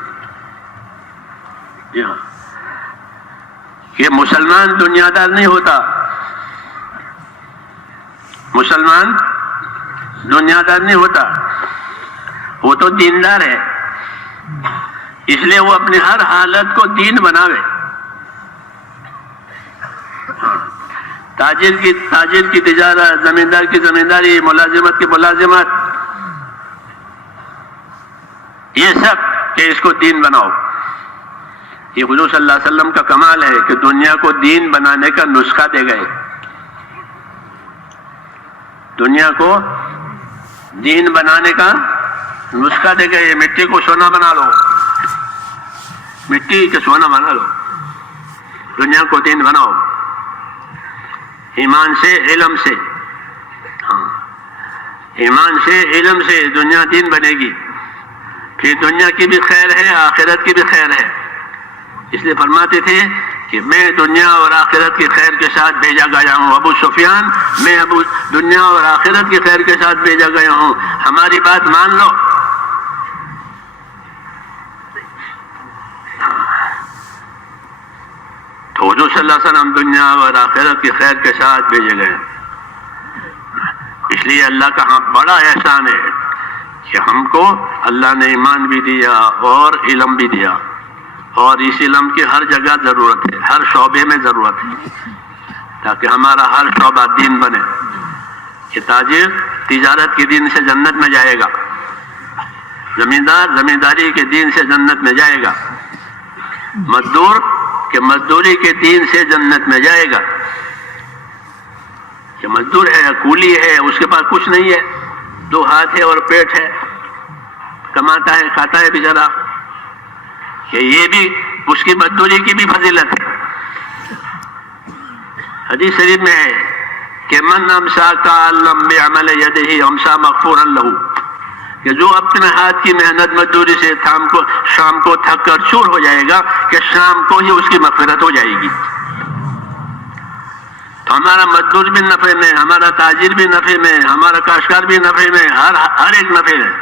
یہ مسلمان دنیا دار نہیں ہوتا، مسلمان دنیا دار نہیں ہوتا، وہ تو دیندار ہے۔ اس لیے وہ اپنی ہر حالت کو دین بناوے۔ تاجر کی تجارت، زمیندار کی زمینداری، ملازمت کی ملازمت، یہ سب کہ اس کو دین بناؤ۔ یہ حضور صلی اللہ علیہ وسلم کا کمال ہے کہ دنیا کو دین بنانے کا نسخہ دے گئے۔ دنیا کو دین بنانے کا نسخہ دے گئے۔ مٹی کو سونا بنا لو، مٹی کے سونا بنا لو، دنیا کو دین بناؤ، ایمان سے، علم سے۔ ہاں، ایمان سے، علم سے دنیا دین بنے گی، پھر دنیا کی بھی خیر ہے، آخرت کی بھی خیر ہے۔ اس لیے فرماتے تھے کہ میں دنیا اور آخرت کی خیر کے ساتھ بھیجا گیا ہوں۔ ابو سفیان، میں دنیا اور آخرت کی خیر کے ساتھ بھیجا گیا ہوں، ہماری بات مان لو۔ تو حضور صلی اللہ علیہ وسلم دنیا اور آخرت کی خیر کے ساتھ بھیجے گئے۔ اس لیے اللہ کا ہم بڑا احسان ہے کہ ہم کو اللہ نے ایمان بھی دیا اور علم بھی دیا، اور اس علم کی ہر جگہ ضرورت ہے، ہر شعبے میں ضرورت ہے، تاکہ ہمارا ہر شعبہ دین بنے۔ کہ تاجر تجارت کے دین سے جنت میں جائے گا، زمیندار زمینداری کے دین سے جنت میں جائے گا، مزدور کہ مزدوری کے دین سے جنت میں جائے گا۔ کہ مزدور ہے، کولی ہے، اس کے پاس کچھ نہیں ہے، دو ہاتھ ہے اور پیٹ ہے، کماتا ہے، کھاتا ہے بیچارہ، کہ یہ بھی اس کی مزدوری کی بھی فضیلت ہے۔ حدیث شریف میں ہے کہ من امسا کالم بعمل یدہ امسا مغفورا لہ، کہ جو اپنے ہاتھ کی محنت مزدوری سے شام کو تھک کر چور ہو جائے گا، کہ شام کو ہی اس کی مغفرت ہو جائے گی۔ تو ہمارا مزدور بھی نفع میں، ہمارا تاجر بھی نفع میں، ہمارا کاشتکار بھی نفع میں، ہر ایک نفع میں۔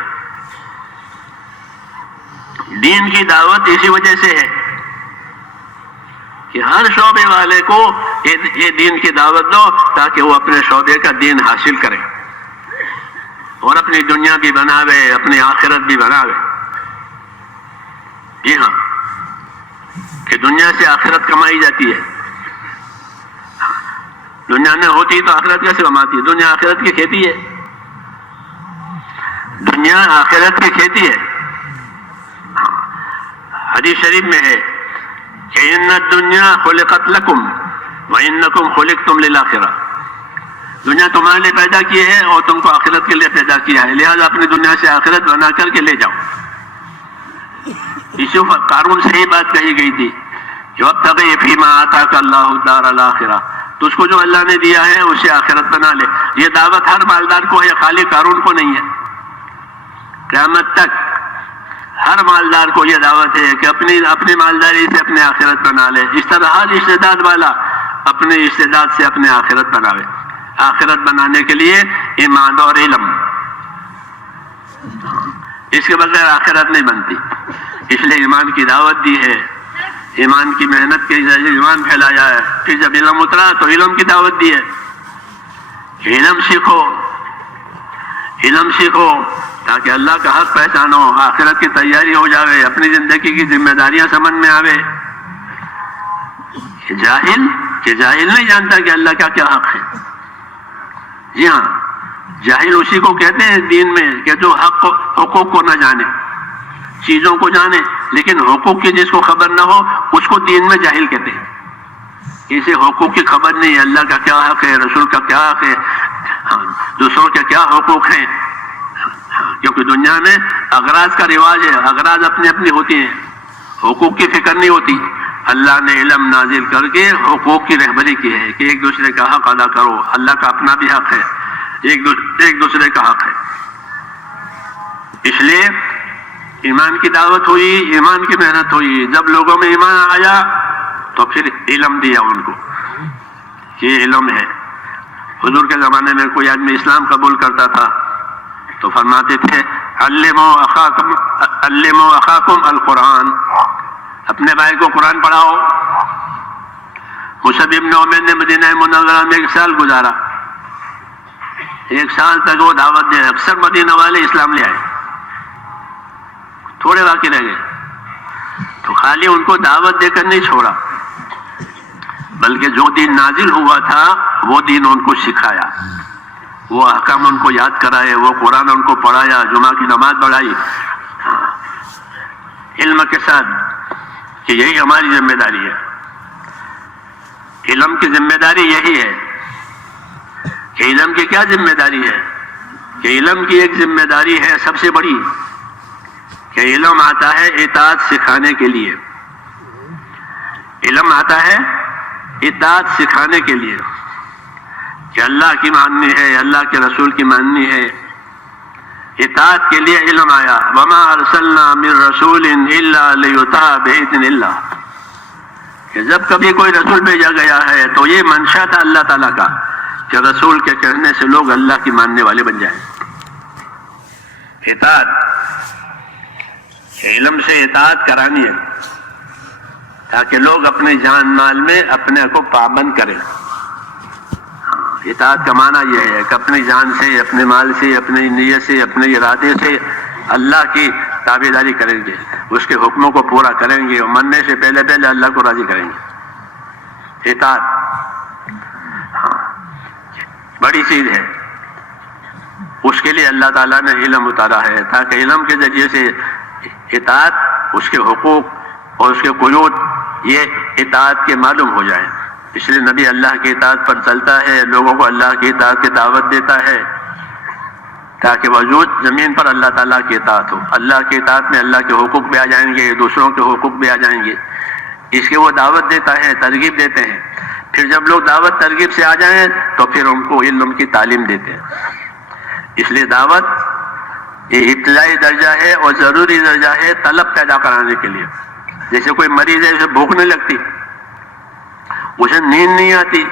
دین کی دعوت اسی وجہ سے ہے کہ ہر شعبے والے کو یہ دین کی دعوت دو، تاکہ وہ اپنے شعبے کا دین حاصل کرے اور اپنی دنیا بھی بناوے، اپنی آخرت بھی بناوے۔ جی ہاں، کہ دنیا سے آخرت کمائی جاتی ہے۔ دنیا نہ ہوتی تو آخرت کیسے کماتی ہے؟ دنیا آخرت کی کھیتی ہے، دنیا آخرت کی کھیتی ہے۔ حدیث شریف میں ہے کہ ان الدنیا خلقت لکم وانکم خلقتم للآخرہ، دنیا تمہارے لیے پیدا کی ہے اور تم کو آخرت کے لیے پیدا کیا ہے، لہذا اپنی دنیا سے آخرت بنا کر کے لے جاؤ۔ اسی قارون سے ہی بات کہی گئی تھی کہ وابتغ فیما آتاک اللہ الدار الآخرہ، تجھ کو جو اللہ نے دیا ہے اسے آخرت بنا لے۔ یہ دعوت ہر مالدار کو ہے، خالی قارون کو نہیں ہے۔ قیامت تک ہر مالدار کو یہ دعوت ہے کہ اپنی مالداری سے اپنے آخرت بنا لے۔ اس طرح ہر استعداد والا اپنے استعداد سے اپنے آخرت بناوے۔ آخرت بنانے کے لیے ایمان اور علم، اس کے بغیر آخرت نہیں بنتی۔ اس لیے ایمان کی دعوت دی ہے، ایمان کی محنت کے ذریعے ایمان پھیلایا ہے۔ پھر جب علم اترا تو علم کی دعوت دی ہے، علم سیکھو، علم سیکھو تاکہ اللہ کا حق پہچانو، آخرت کی تیاری ہو جاوے، اپنی زندگی کی ذمہ داریاں سمجھ میں آوے۔ جاہل نہیں جانتا کہ اللہ کا کیا حق ہے۔ جی ہاں، جاہل اسی کو کہتے ہیں دین میں کہ جو حقوق کو نہ جانے، چیزوں کو جانے لیکن حقوق کی جس کو خبر نہ ہو اس کو دین میں جاہل کہتے ہیں۔ اسے حقوق کی خبر نہیں ہے، اللہ کا کیا حق ہے، رسول کا کیا حق ہے، دوسروں کے کیا حقوق ہیں۔ کیونکہ دنیا میں اغراض کا رواج ہے، اغراض اپنی اپنی ہوتی ہیں، حقوق کی فکر نہیں ہوتی۔ اللہ نے علم نازل کر کے حقوق کی رہبری کی ہے کہ ایک دوسرے کا حق ادا کرو، اللہ کا اپنا بھی حق ہے، ایک دوسرے کا حق ہے۔ اس لیے ایمان کی دعوت ہوئی، ایمان کی محنت ہوئی۔ جب لوگوں میں ایمان آیا تو پھر علم دیا ان کو، یہ علم ہے۔ حضور کے زمانے میں کوئی آدمی اسلام قبول کرتا تھا تو فرماتے تھے علموا اخاکم القرآن، اپنے بھائی کو قرآن پڑھاؤ۔ مصعب بن عمیر نے مدینہ منورہ میں 1 سال گزارا، 1 سال تک وہ دعوت دے، اکثر مدینہ والے اسلام لے آئے، تھوڑے باقی رہ گئے۔ تو خالی ان کو دعوت دے کر نہیں چھوڑا، بلکہ جو دین نازل ہوا تھا وہ دین ان کو سکھایا، وہ احکام ان کو یاد کرائے، وہ قرآن ان کو پڑھایا، جمعہ کی نماز پڑھائی علم کے ساتھ کہ یہی ہماری ذمہ داری ہے۔ علم کی ذمہ داری یہی ہے کہ علم کی کیا ذمہ داری ہے کہ علم کی ایک ذمہ داری ہے سب سے بڑی کہ علم آتا ہے اطاعت سکھانے کے لیے، علم آتا ہے اطاعت سکھانے کے لیے کہ اللہ کی ماننی ہے، اللہ کے رسول کی ماننی ہے، اطاعت کے لیے علم آیا۔ وما ارسلنا من رسول الا لیطاع باذن اللہ، کہ جب کبھی کوئی رسول بھیجا گیا ہے تو یہ منشا تھا اللہ تعالیٰ کا کہ رسول کے کہنے سے لوگ اللہ کی ماننے والے بن جائیں۔ اطاعت، علم سے اطاعت کرانی ہے تاکہ لوگ اپنے جان مال میں اپنے کو پابند کریں۔ اطاعت کا معنی یہ ہے کہ اپنی جان سے، اپنے مال سے، اپنی نیت سے، اپنے ارادے سے اللہ کی تابعداری کریں گے، اس کے حکموں کو پورا کریں گے اور مننے سے پہلے پہلے اللہ کو راضی کریں گے۔ اطاعت بڑی چیز ہے، اس کے لیے اللہ تعالیٰ نے علم اتارا ہے تاکہ علم کے ذریعے سے اطاعت، اس کے حقوق اور اس کے قیود یہ اطاعت کے معلوم ہو جائیں۔ اس لیے نبی اللہ کی اطاعت پر چلتا ہے، لوگوں کو اللہ کی اطاعت کی دعوت دیتا ہے تاکہ وجود زمین پر اللہ تعالیٰ کی اطاعت ہو۔ اللہ کی اطاعت میں اللہ کے حقوق بھی آ جائیں گے، دوسروں کے حقوق بھی آ جائیں گے، اس کے وہ دعوت دیتا ہے، ترغیب دیتے ہیں۔ پھر جب لوگ دعوت ترغیب سے آ جائیں تو پھر ان کو علم کی تعلیم دیتے ہیں۔ اس لیے دعوت یہ ابتدائی درجہ ہے اور ضروری درجہ ہے طلب پیدا کرانے کے لیے۔ جیسے کوئی مریض ہے، اسے بھوک نہیں لگتی، اسے نیند نہیں آتی،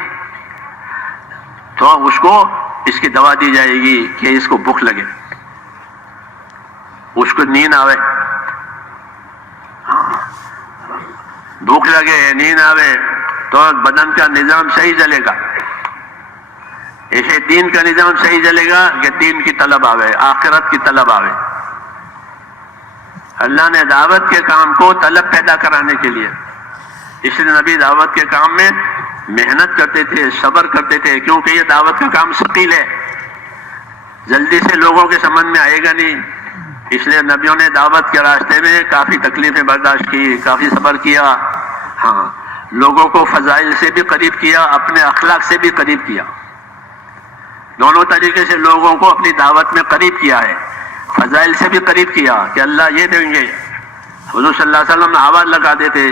تو اس کو اس کی دوا دی جائے گی کہ اس کو بھوک لگے، اس کو نیند آوے، بھوک لگے، نیند آوے تو بدن کا نظام صحیح چلے گا۔ ایسے دین کا نظام صحیح چلے گا کہ دین کی طلب آوے، آخرت کی طلب آوے۔ اللہ نے دعوت کے کام کو طلب پیدا کرانے کے لیے، اس لیے نبی دعوت کے کام میں محنت کرتے تھے، صبر کرتے تھے، کیونکہ یہ دعوت کا کام ثقیل ہے، جلدی سے لوگوں کے سمجھ میں آئے گا نہیں۔ اس لیے نبیوں نے دعوت کے راستے میں کافی تکلیفیں برداشت کی، کافی صبر کیا، لوگوں کو فضائل سے بھی قریب کیا، اپنے اخلاق سے بھی قریب کیا۔ دونوں طریقے سے لوگوں کو اپنی دعوت میں قریب کیا ہے، فضائل سے بھی قریب کیا کہ اللہ یہ دیں گے۔ حضور صلی اللہ علیہ وسلم آواز لگا دیتے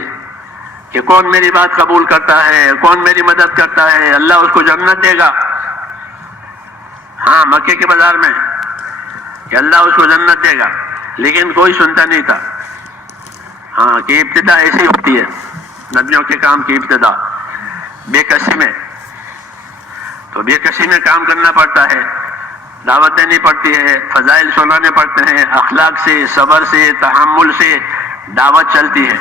کہ کون میری بات قبول کرتا ہے، کون میری مدد کرتا ہے، اللہ اس کو جنت دے گا۔ ہاں، مکے کے بازار میں کہ اللہ اس کو جنت دے گا، لیکن کوئی سنتا نہیں تھا۔ ہاں، کہ ابتدا ایسی ہوتی ہے نبیوں کے کام کی ابتدا بے کسی میں، تو بے کسی میں کام کرنا پڑتا ہے، دعوت دینی پڑتی ہے، فضائل سنانے پڑتے ہیں، اخلاق سے، صبر سے، تحمل سے دعوت چلتی ہے۔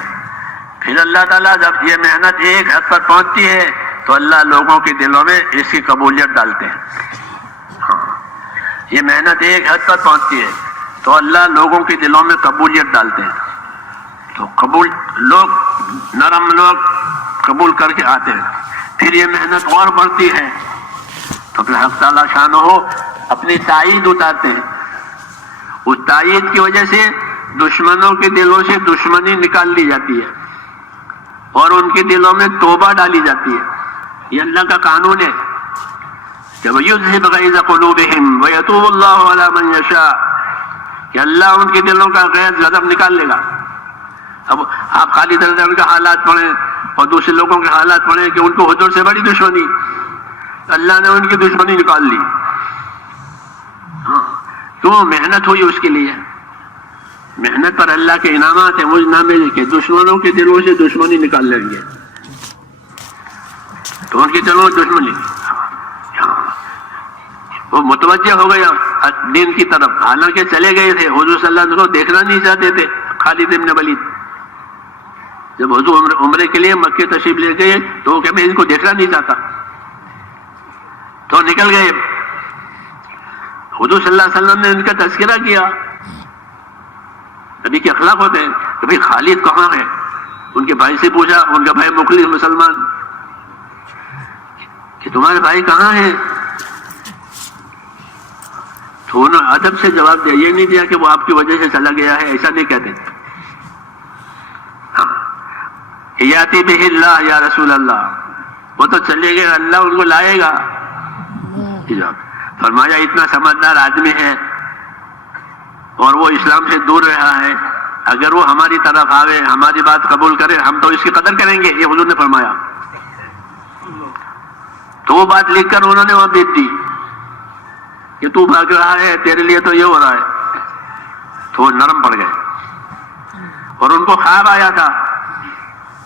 پھر اللہ تعالیٰ جب یہ محنت ایک حد پر پہنچتی ہے تو اللہ لوگوں کے دلوں میں اس کی قبولیت ڈالتے ہیں۔ ہاں، یہ محنت ایک حد پر پہنچتی ہے تو اللہ لوگوں کے دلوں میں قبولیت ڈالتے ہیں، تو قبول لوگ، نرم لوگ قبول کر کے آتے ہیں۔ پھر یہ محنت اور بڑھتی ہے تو پھر حق تعالیٰ شانہ اپنی تائید اتارتے ہیں۔ اس تائید کی وجہ سے دشمنوں کے دلوں سے دشمنی نکال لی جاتی ہے اور ان کے دلوں میں توبہ ڈالی جاتی ہے۔ یہ اللہ کا قانون ہے کہ وَيُذْهِبْ غَيْظَ قُلُوبِهِمْ وَيَتُوبُ اللَّهُ عَلَى مَن يَشَاءُ، کہ اللہ ان کے دلوں کا غیظ غضب نکال لے گا۔ اب آپ خالد رضی اللہ عنہ کا حالات پڑھیں اور دوسرے لوگوں کے حالات پڑھیں کہ ان کو حضور سے بڑی دشمنی، اللہ نے ان کی دشمنی نکال لی۔ ہاں، کیوں؟ محنت ہوئی اس کے لیے، محنت پر اللہ کے انعامات ہیں، مجھ نامے کے دشمنوں کے دلوں سے دشمنی نکال لیں گے، تو ان کے دلوں میں دشمنی، وہ متوجہ ہو گیا دین کی طرف، حالانکہ چلے گئے تھے، حضور صلی اللہ علیہ وسلم کو دیکھنا نہیں چاہتے تھے۔ خالد ابن ولید جب حضور عمرے کے لیے مکے تشریف لے گئے تو وہ کہ میں ان کو دیکھنا نہیں چاہتا، تو نکل گئے۔ حضور صلی اللہ علیہ وسلم نے ان کا تذکرہ کیا، نبی کے اخلاق ہوتے ہیں کہ بھائی خالد کہاں ہے؟ ان کے بھائی سے پوچھا، ان کا بھائی مخلص مسلمان، کہ تمہارے بھائی کہاں ہیں؟ تو انہوں نے ادب سے جواب دیا، یہ نہیں دیا کہ وہ آپ کی وجہ سے چلا گیا ہے، ایسا نہیں کہتے۔ یاتی بہ اللہ یا رسول اللہ، وہ تو چلے گئے، اللہ ان کو لائے گا۔ فرمایا اتنا سمجھدار آدمی ہے اور وہ اسلام سے دور رہا ہے، اگر وہ ہماری طرف آوے، ہماری بات قبول کرے، ہم تو اس کی قدر کریں گے، یہ حضور نے فرمایا۔ تو وہ بات لکھ کر انہوں نے وہاں بھیج دی کہ تو بھاگ رہا ہے، تیرے لیے تو یہ ہو رہا ہے، تو وہ نرم پڑ گئے۔ اور ان کو خواب آیا تھا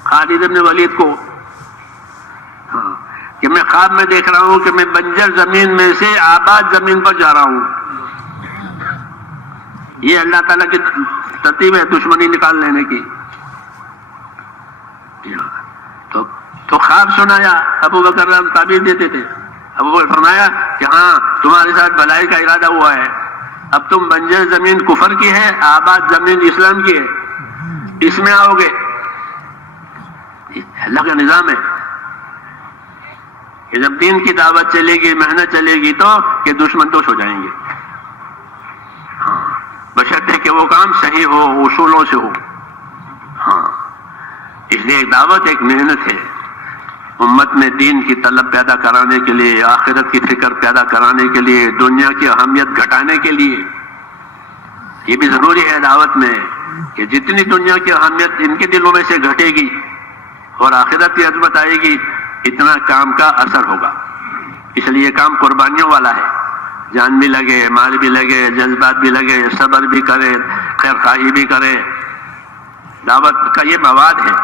خالد بن ولید کو کہ میں خواب میں دیکھ رہا ہوں کہ میں بنجر زمین میں سے آباد زمین پر جا رہا ہوں۔ یہ اللہ تعالیٰ کی ترتیب ہے دشمنی نکال لینے کی۔ تو خواب سنایا، ابو بکر تعبیر دیتے تھے، ابو بکر فرمایا کہ ہاں تمہارے ساتھ بھلائی کا ارادہ ہوا ہے، اب تم بنجر زمین کفر کی ہے، آباد زمین اسلام کی ہے، اس میں آؤ گے۔ اللہ کا نظام ہے کہ جب دین کی دعوت چلے گی، محنت چلے گی تو کہ دشمن دوش ہو جائیں گے، ہاں، بشرطے کہ وہ کام صحیح ہو، اصولوں سے ہو۔ ہاں، اس لیے ایک دعوت ایک محنت ہے، امت میں دین کی طلب پیدا کرانے کے لیے، آخرت کی فکر پیدا کرانے کے لیے، دنیا کی اہمیت گھٹانے کے لیے۔ یہ بھی ضروری ہے دعوت میں کہ جتنی دنیا کی اہمیت ان کے دلوں میں سے گھٹے گی اور آخرت کی عظمت آئے گی، اتنا کام کا اثر ہوگا۔ اس لیے یہ کام قربانیوں والا ہے، جان بھی لگے، مال بھی لگے، جذبات بھی لگے، صبر بھی کرے، خیر خواہی بھی کرے، دعوت کا یہ مواد ہے۔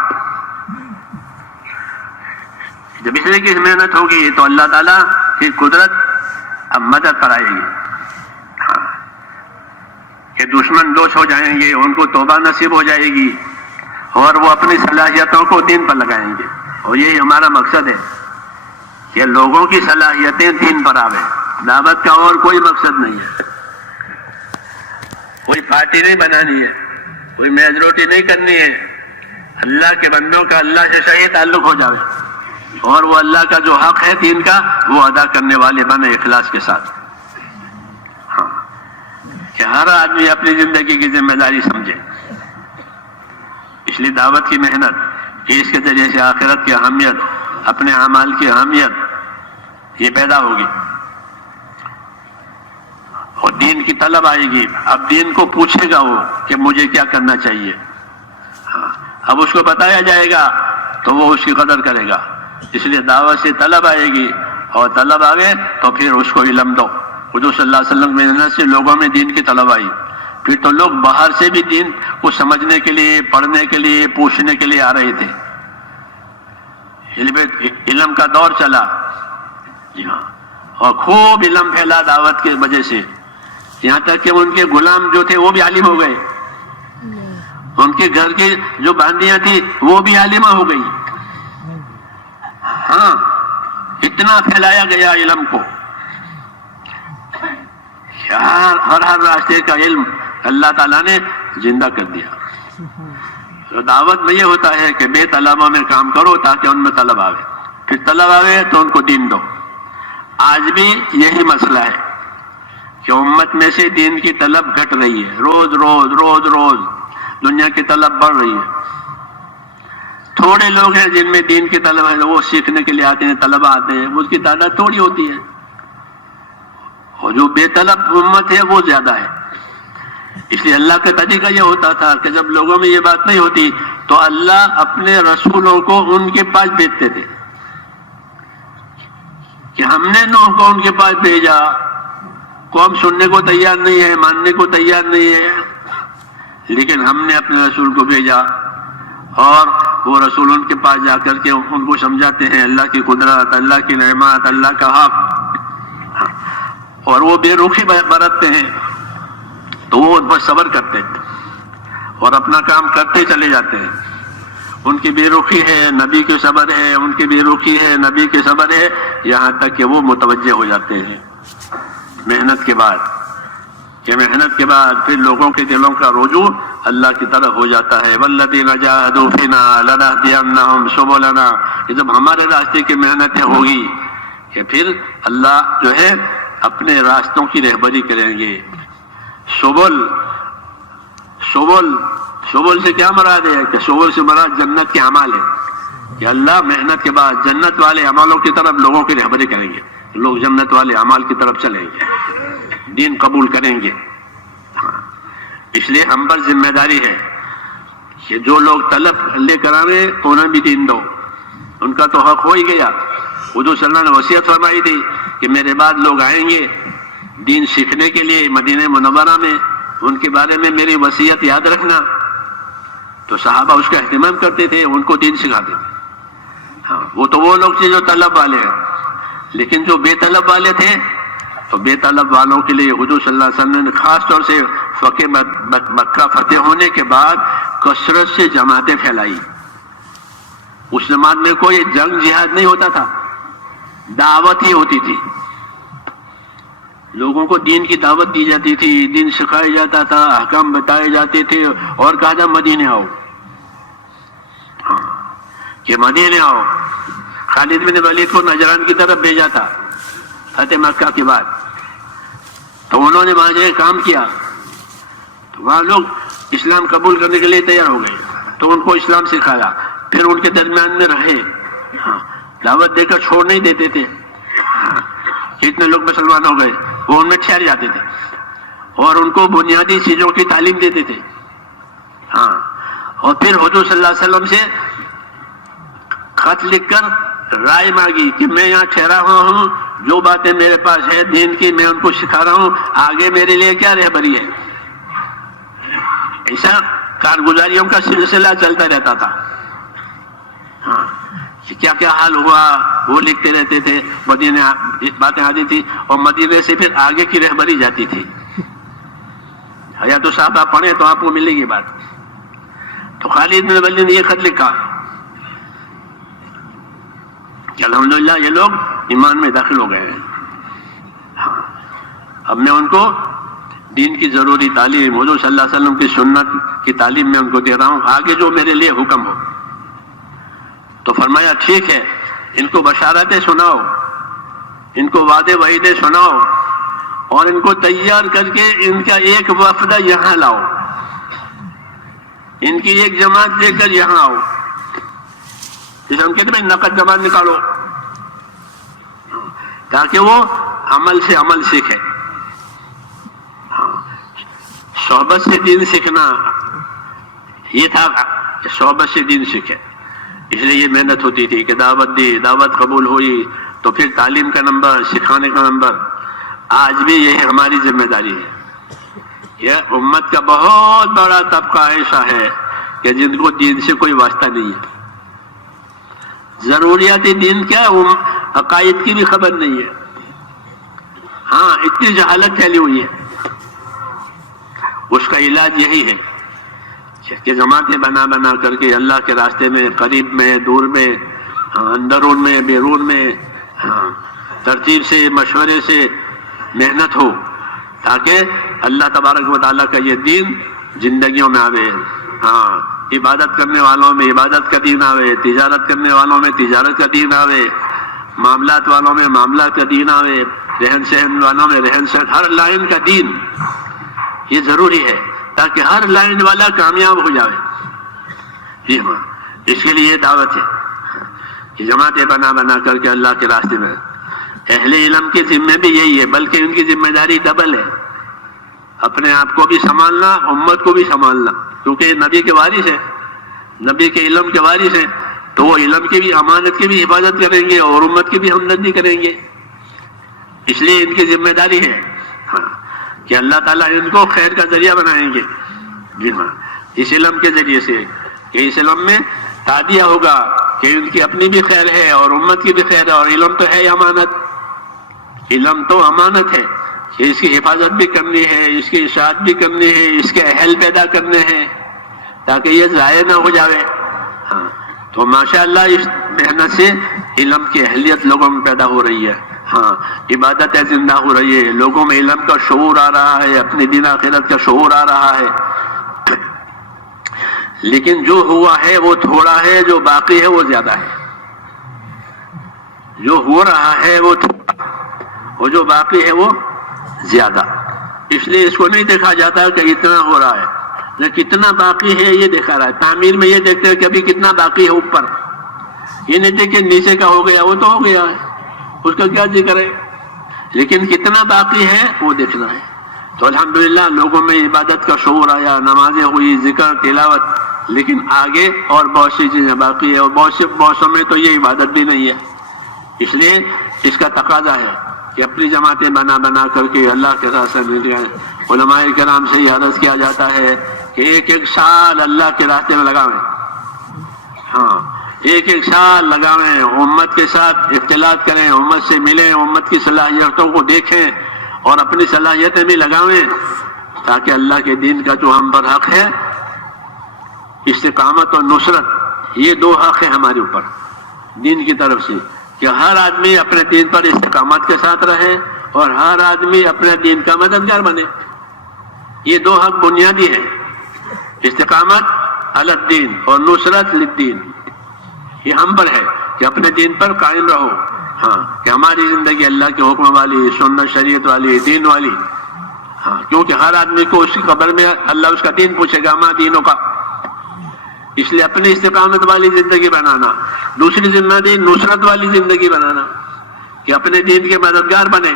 جب اس طرح کی محنت ہوگی تو اللہ تعالیٰ کی قدرت اب مدد پر آئے گی، ہاں، کہ دشمن دوش ہو جائیں گے، ان کو توبہ نصیب ہو جائے گی اور وہ اپنی صلاحیتوں کو دین پر لگائیں گے۔ اور یہی ہمارا مقصد ہے کہ لوگوں کی صلاحیتیں دین پر آویں، دعوت کا اور کوئی مقصد نہیں ہے، کوئی پارٹی نہیں بنانی ہے، کوئی میز روٹی نہیں کرنی ہے، اللہ کے بندوں کا اللہ سے صحیح تعلق ہو جائے اور وہ اللہ کا جو حق ہے دین کا وہ ادا کرنے والے بنے اخلاص کے ساتھ، ہاں، کہ ہر آدمی اپنی زندگی کی ذمہ داری سمجھے۔ اس لیے دعوت کی محنت کہ اس کے ذریعے سے آخرت کی اہمیت، اپنے اعمال کی اہمیت یہ پیدا ہوگی۔ دین کی طلب آئے گی، اب دین کو پوچھے گا وہ کہ مجھے کیا کرنا چاہیے، اب اس کو بتایا جائے گا تو وہ اس کی قدر کرے گا. اس لیے دعوت سے طلب آئے گی، اور طلب آگے تو پھر اس کو علم دو. حضور صلی اللہ علیہ وسلم کی محنت سے لوگوں میں دین کی طلب آئی، پھر تو لوگ باہر سے بھی دین کو سمجھنے کے لیے، پڑھنے کے لیے، پوچھنے کے لیے آ رہے تھے. علم کا دور چلا، جی ہاں، اور خوب علم پھیلا دعوت کی وجہ سے، یہاں تک کہ ان کے غلام جو تھے وہ بھی عالم ہو گئے، ان کے گھر کی جو باندیاں تھی وہ بھی عالمہ ہو گئی. ہاں، اتنا پھیلایا گیا علم کو، ہر راستے کا علم اللہ تعالیٰ نے زندہ کر دیا. تو دعوت میں یہ ہوتا ہے کہ بے طلبوں میں کام کرو تاکہ ان میں طلب آوے، پھر طلب آوے تو ان کو دین دو. آج بھی یہی مسئلہ ہے کہ امت میں سے دین کی طلب گھٹ رہی ہے، روز روز روز روز دنیا کی طلب بڑھ رہی ہے. تھوڑے لوگ ہیں جن میں دین کی طلب ہے، وہ سیکھنے کے لیے آتے ہیں، طلبہ آتے ہیں، اس کی تعداد تھوڑی ہوتی ہے، اور جو بے طلب امت ہے وہ زیادہ ہے. اس لیے اللہ کا طریقہ یہ ہوتا تھا کہ جب لوگوں میں یہ بات نہیں ہوتی تو اللہ اپنے رسولوں کو ان کے پاس بھیجتے تھے کہ ہم نے نوح کو ان کے پاس بھیجا، قوم سننے کو تیار نہیں ہے، ماننے کو تیار نہیں ہے، لیکن ہم نے اپنے رسول کو بھیجا، اور وہ رسول ان کے پاس جا کر کے ان کو سمجھاتے ہیں اللہ کی قدرت، اللہ کی نعمت، اللہ کا حق، اور وہ بے رخی برتتے ہیں تو وہ ان پر صبر کرتے ہیں اور اپنا کام کرتے چلے جاتے ہیں. ان کی بے رخی ہے، نبی کے صبر ہے، ان کی بے رخی ہے، نبی کے صبر ہے، یہاں تک کہ وہ متوجہ ہو جاتے ہیں محنت کے بعد. کہ محنت کے بعد پھر لوگوں کے دلوں کا رجوع اللہ کی طرف ہو جاتا ہے. والذین جاہدوا فینا لنہدینہم سبلنا. یہ جب ہمارے راستے کی محنتیں ہوگی کہ پھر اللہ جو ہے اپنے راستوں کی رہبری کریں گے. سبل سے کیا مراد ہے کہ سبل سے مراد جنت کے اعمال ہے کہ اللہ محنت کے بعد جنت والے عملوں کی طرف لوگوں کی رہبری کریں گے، لوگ جنت والے اعمال کی طرف چلیں گے، دین قبول کریں گے. اس لیے ہم پر ذمہ داری ہے کہ جو لوگ طلب لے کر آ رہے تو انہیں بھی دین دو، ان کا تو حق ہو ہی گیا. حضور صلی اللہ علیہ وسلم نے وصیت فرمائی تھی کہ میرے بعد لوگ آئیں گے دین سیکھنے کے لیے مدینہ منورہ میں، ان کے بارے میں میری وصیت یاد رکھنا. تو صحابہ اس کا اہتمام کرتے تھے، ان کو دین سکھاتے تھے. ہاں، وہ تو وہ لوگ تھے جو طلب والے ہیں، لیکن جو بے طلب والے تھے تو بے طلب والوں کے لیے حضور صلی اللہ علیہ وسلم نے خاص طور سے مکہ فتح ہونے کے بعد کثرت سے جماعتیں پھیلائی. اس زمانے میں کوئی جنگ جہاد نہیں ہوتا تھا، دعوت ہی ہوتی تھی. لوگوں کو دین کی دعوت دی جاتی تھی، دین سکھایا جاتا تھا، احکام بتائے جاتے تھے، اور کہا جا مدینے آؤ، کہ مدینے آؤ. خالد بن ولید کو نجران کی طرف بھیجا تھا فتح مکہ کے بعد، تو انہوں نے وہاں جو کام کیا تو وہاں لوگ اسلام قبول کرنے کے لیے تیار ہو گئے، تو ان کو اسلام سکھایا، پھر ان کے درمیان میں رہے، دعوت دے کر چھوڑ نہیں دیتے تھے. کتنے لوگ مسلمان ہو گئے، وہ ان میں ٹھہر جاتے تھے اور ان کو بنیادی چیزوں کی تعلیم دیتے تھے. ہاں، اور پھر حضور صلی اللہ علیہ وسلم سے خط لکھ کر رائے مانگی کہ میں یہاں ٹھہرا ہوا ہوں، جو باتیں میرے پاس ہے دین کی میں ان کو سکھا رہا ہوں، آگے میرے لیے کیا رہبری ہے. ایسا کارگزاریوں کا سلسلہ چلتا رہتا تھا. ہاں، کیا کیا حال ہوا وہ لکھتے رہتے تھے. مدینے باتیں آتی تھی اور مدینے سے پھر آگے کی رہبری جاتی تھی. یا تو صاحب آپ پڑھیں تو آپ کو ملے گی بات. تو خالد بن ولید نے یہ خط لکھا کہ الحمدللہ یہ لوگ ایمان میں داخل ہو گئے ہیں. ہاں، اب میں ان کو دین کی ضروری تعلیم، حضور صلی اللہ علیہ وسلم کی سنت کی تعلیم میں ان کو دے رہا ہوں، آگے جو میرے لیے حکم ہو. تو فرمایا ٹھیک ہے، ان کو بشارتیں سناؤ، ان کو وعدے وعیدیں سناؤ، اور ان کو تیار کر کے ان کا ایک وفد یہاں لاؤ، ان کی ایک جماعت لے کر یہاں آؤ. جیسے ہم کہتے ہیں نقد جماعت نکالو، تاکہ وہ عمل سے عمل سیکھے. صحبت سے دین سیکھنا، یہ تھا صحبت سے دین سیکھے، اس لیے یہ محنت ہوتی تھی کہ دعوت دی، دعوت قبول ہوئی تو پھر تعلیم کا نمبر، سکھانے کا نمبر۔ آج بھی یہی ہماری ذمہ داری ہے۔ یہ امت کا بہت بڑا طبقہ ایسا ہے کہ جن کو دین سے کوئی واسطہ نہیں ہے، ضروریات دین کیا، عقائد کی بھی خبر نہیں ہے۔ ہاں، اتنی جہالت پھیلی ہوئی ہے۔ اس کا علاج یہی ہے کہ جماعتیں بنا بنا کر کے اللہ کے راستے میں، قریب میں، دور میں، اندرون میں، بیرون میں، ترتیب سے، مشورے سے محنت ہو، تاکہ اللہ تبارک و تعالیٰ کا یہ دین زندگیوں میں آوے۔ عبادت کرنے والوں میں عبادت کا دین آوے، تجارت کرنے والوں میں تجارت کا دین آوے، معاملات والوں میں معاملات کا دین آوے، رہن سہن والوں میں رہن سہن، ہر لائن کا دین، یہ ضروری ہے تاکہ ہر لائن والا کامیاب ہو جائے۔ جی ہاں، اس کے لیے دعوت ہے کہ جماعتیں بنا بنا کر کے اللہ کے راستے میں۔ اہل علم کے ذمے بھی یہی ہے، بلکہ ان کی ذمہ داری ڈبل ہے، اپنے آپ کو بھی سنبھالنا، امت کو بھی سنبھالنا، کیونکہ یہ نبی کے وارث ہے، نبی کے علم کے وارث ہیں، تو وہ علم کی بھی، امانت کی بھی حفاظت کریں گے اور امت کی بھی ہمدردی کریں گے۔ اس لیے ان کی ذمہ داری ہے کہ اللہ تعالیٰ ان کو خیر کا ذریعہ بنائیں گے۔ جی ہاں، اس علم کے ذریعے سے، کہ اس علم میں تعدیہ ہوگا کہ ان کی اپنی بھی خیر ہے اور امت کی بھی خیر ہے، اور علم تو ہے امانت، علم تو امانت ہے کہ اس کی حفاظت بھی کرنی ہے، اس کی اشاعت بھی کرنی ہے، اس کے اہل پیدا کرنے ہیں تاکہ یہ ضائع نہ ہو جاوے۔ ہاں، تو ماشاءاللہ اس محنت سے علم کی اہلیت لوگوں میں پیدا ہو رہی ہے۔ ہاں، عبادتیں زندہ ہو رہی ہے، لوگوں میں علم کا شعور آ رہا ہے، اپنے دین آخرت کا شعور آ رہا ہے۔ لیکن جو ہوا ہے وہ تھوڑا ہے، جو باقی ہے وہ زیادہ ہے۔ جو ہو رہا ہے وہ تھوڑا، اور جو باقی ہے وہ زیادہ۔ اس لیے اس کو نہیں دیکھا جاتا کہ اتنا ہو رہا ہے، نہ کتنا باقی ہے یہ دیکھا رہا ہے۔ تعمیر میں یہ دیکھتے ہیں کہ ابھی کتنا باقی ہے اوپر، یہ نہیں دیکھتے نیچے کا ہو گیا، وہ تو ہو گیا ہے، اس کا کیا ذکر ہے، لیکن کتنا باقی ہے وہ دیکھنا ہے۔ تو الحمدللہ لوگوں میں عبادت کا شعور آیا، نمازیں ہوئی، ذکر، تلاوت، لیکن آگے اور بہت سی چیزیں باقی ہے، اور بہت سے موسم میں تو یہ عبادت بھی نہیں ہے۔ اس لیے اس کا تقاضا ہے کہ اپنی جماعتیں بنا بنا کر کے اللہ کے راستے میں جائیں۔ علماء کرام سے یہ عرض کیا جاتا ہے کہ ایک ایک سال اللہ کے راستے میں لگاویں۔ ہاں، ایک ایک سال لگاویں، امت کے ساتھ اختلاط کریں، امت سے ملیں، امت کی صلاحیتوں کو دیکھیں اور اپنی صلاحیتیں بھی لگاویں، تاکہ اللہ کے دین کا جو ہم پر حق ہے، استقامت اور نصرت، یہ دو حق ہیں ہمارے اوپر دین کی طرف سے، کہ ہر آدمی اپنے دین پر استقامت کے ساتھ رہے اور ہر آدمی اپنے دین کا مددگار بنے۔ یہ دو حق بنیادی ہیں، استقامت علی الدین اور نصرت للدین۔ یہ ہم پر ہے کہ اپنے دین پر قائم رہو، ہاں، کہ ہماری زندگی اللہ کے حکم والی، سنت شریعت والی، دین والی۔ ہاں، کیونکہ ہر آدمی کو اس کی قبر میں اللہ اس کا دین پوچھے گا، ما دینوں کا۔ اس لیے اپنی استقامت والی زندگی بنانا، دوسری ذمہ داری نصرت والی زندگی بنانا، کہ اپنے دین کے مددگار بنے،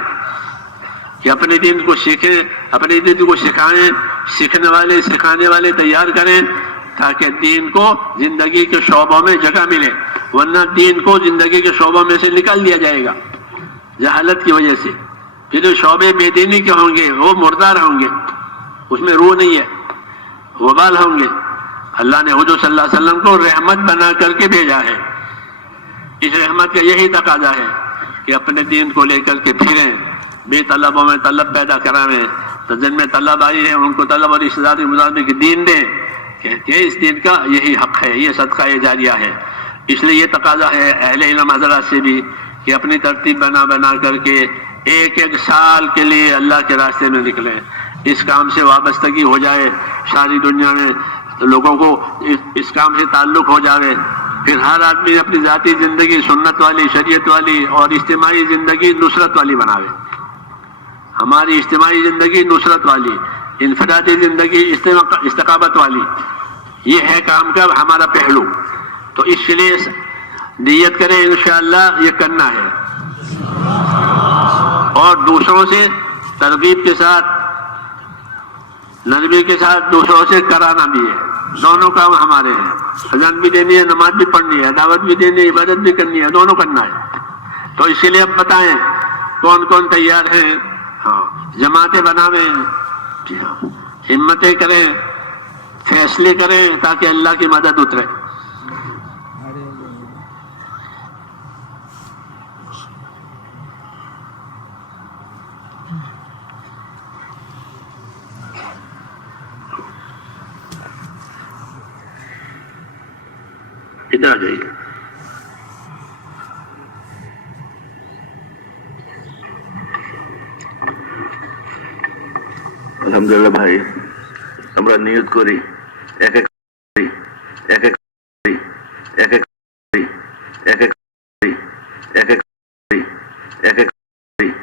کہ اپنے دین کو سیکھیں، اپنے دین کو سکھائیں، سیکھنے والے سکھانے والے تیار کریں، تاکہ دین کو زندگی کے شعبوں میں جگہ ملے، ورنہ دین کو زندگی کے شعبوں میں سے نکال دیا جائے گا جہالت کی وجہ سے۔ پھر جو شعبے بے دینی کے ہوں گے وہ مردار ہوں گے، اس میں روح نہیں ہے، وبال ہوں گے۔ اللہ نے حضور صلی اللہ علیہ وسلم کو رحمت بنا کر کے بھیجا ہے، اس رحمت کا یہی تقاضا ہے کہ اپنے دین کو لے کر کے پھریں، بے طلبوں میں طلب پیدا کرائیں، تو جن میں طلب آئی ہے ان کو طلب اور استعداد کے مطابق دین دیں، کہ اس دین کا یہی حق ہے، یہ صدقہ جاریہ ہے۔ اس لیے یہ تقاضا ہے اہل علم حضرات سے بھی کہ اپنی ترتیب بنا بنا کر کے ایک ایک سال کے لیے اللہ کے راستے میں نکلیں، اس کام سے وابستگی ہو جائے، ساری دنیا میں لوگوں کو اس کام سے تعلق ہو جائے، پھر ہر آدمی اپنی ذاتی زندگی سنت والی، شریعت والی اور اجتماعی زندگی نصرت والی بناوے۔ ہماری اجتماعی زندگی نصرت والی، انفرادی زندگی استقامت والی، یہ ہے کام کا ہمارا پہلو۔ تو اس کے لیے نیت کریں انشاءاللہ یہ کرنا ہے، اور دوسروں سے ترغیب کے ساتھ نرمی کے ساتھ دوسروں سے کرانا بھی ہے، دونوں کام ہمارے ہیں، اذان بھی دینی ہے، نماز بھی پڑھنی ہے، دعوت بھی دینی ہے، عبادت بھی کرنی ہے، دونوں کرنا ہے۔ تو اسی لیے اب بتائیں کون کون تیار ہیں؟ ہاں، جماعتیں بناویں، جی ہاں، ہمتیں کریں، فیصلے کریں تاکہ اللہ کی مدد اترے۔ ادھر آ جائیے۔ আলহামদুলিল্লাহ ভাই, আমরা নিয়ত করি এক এক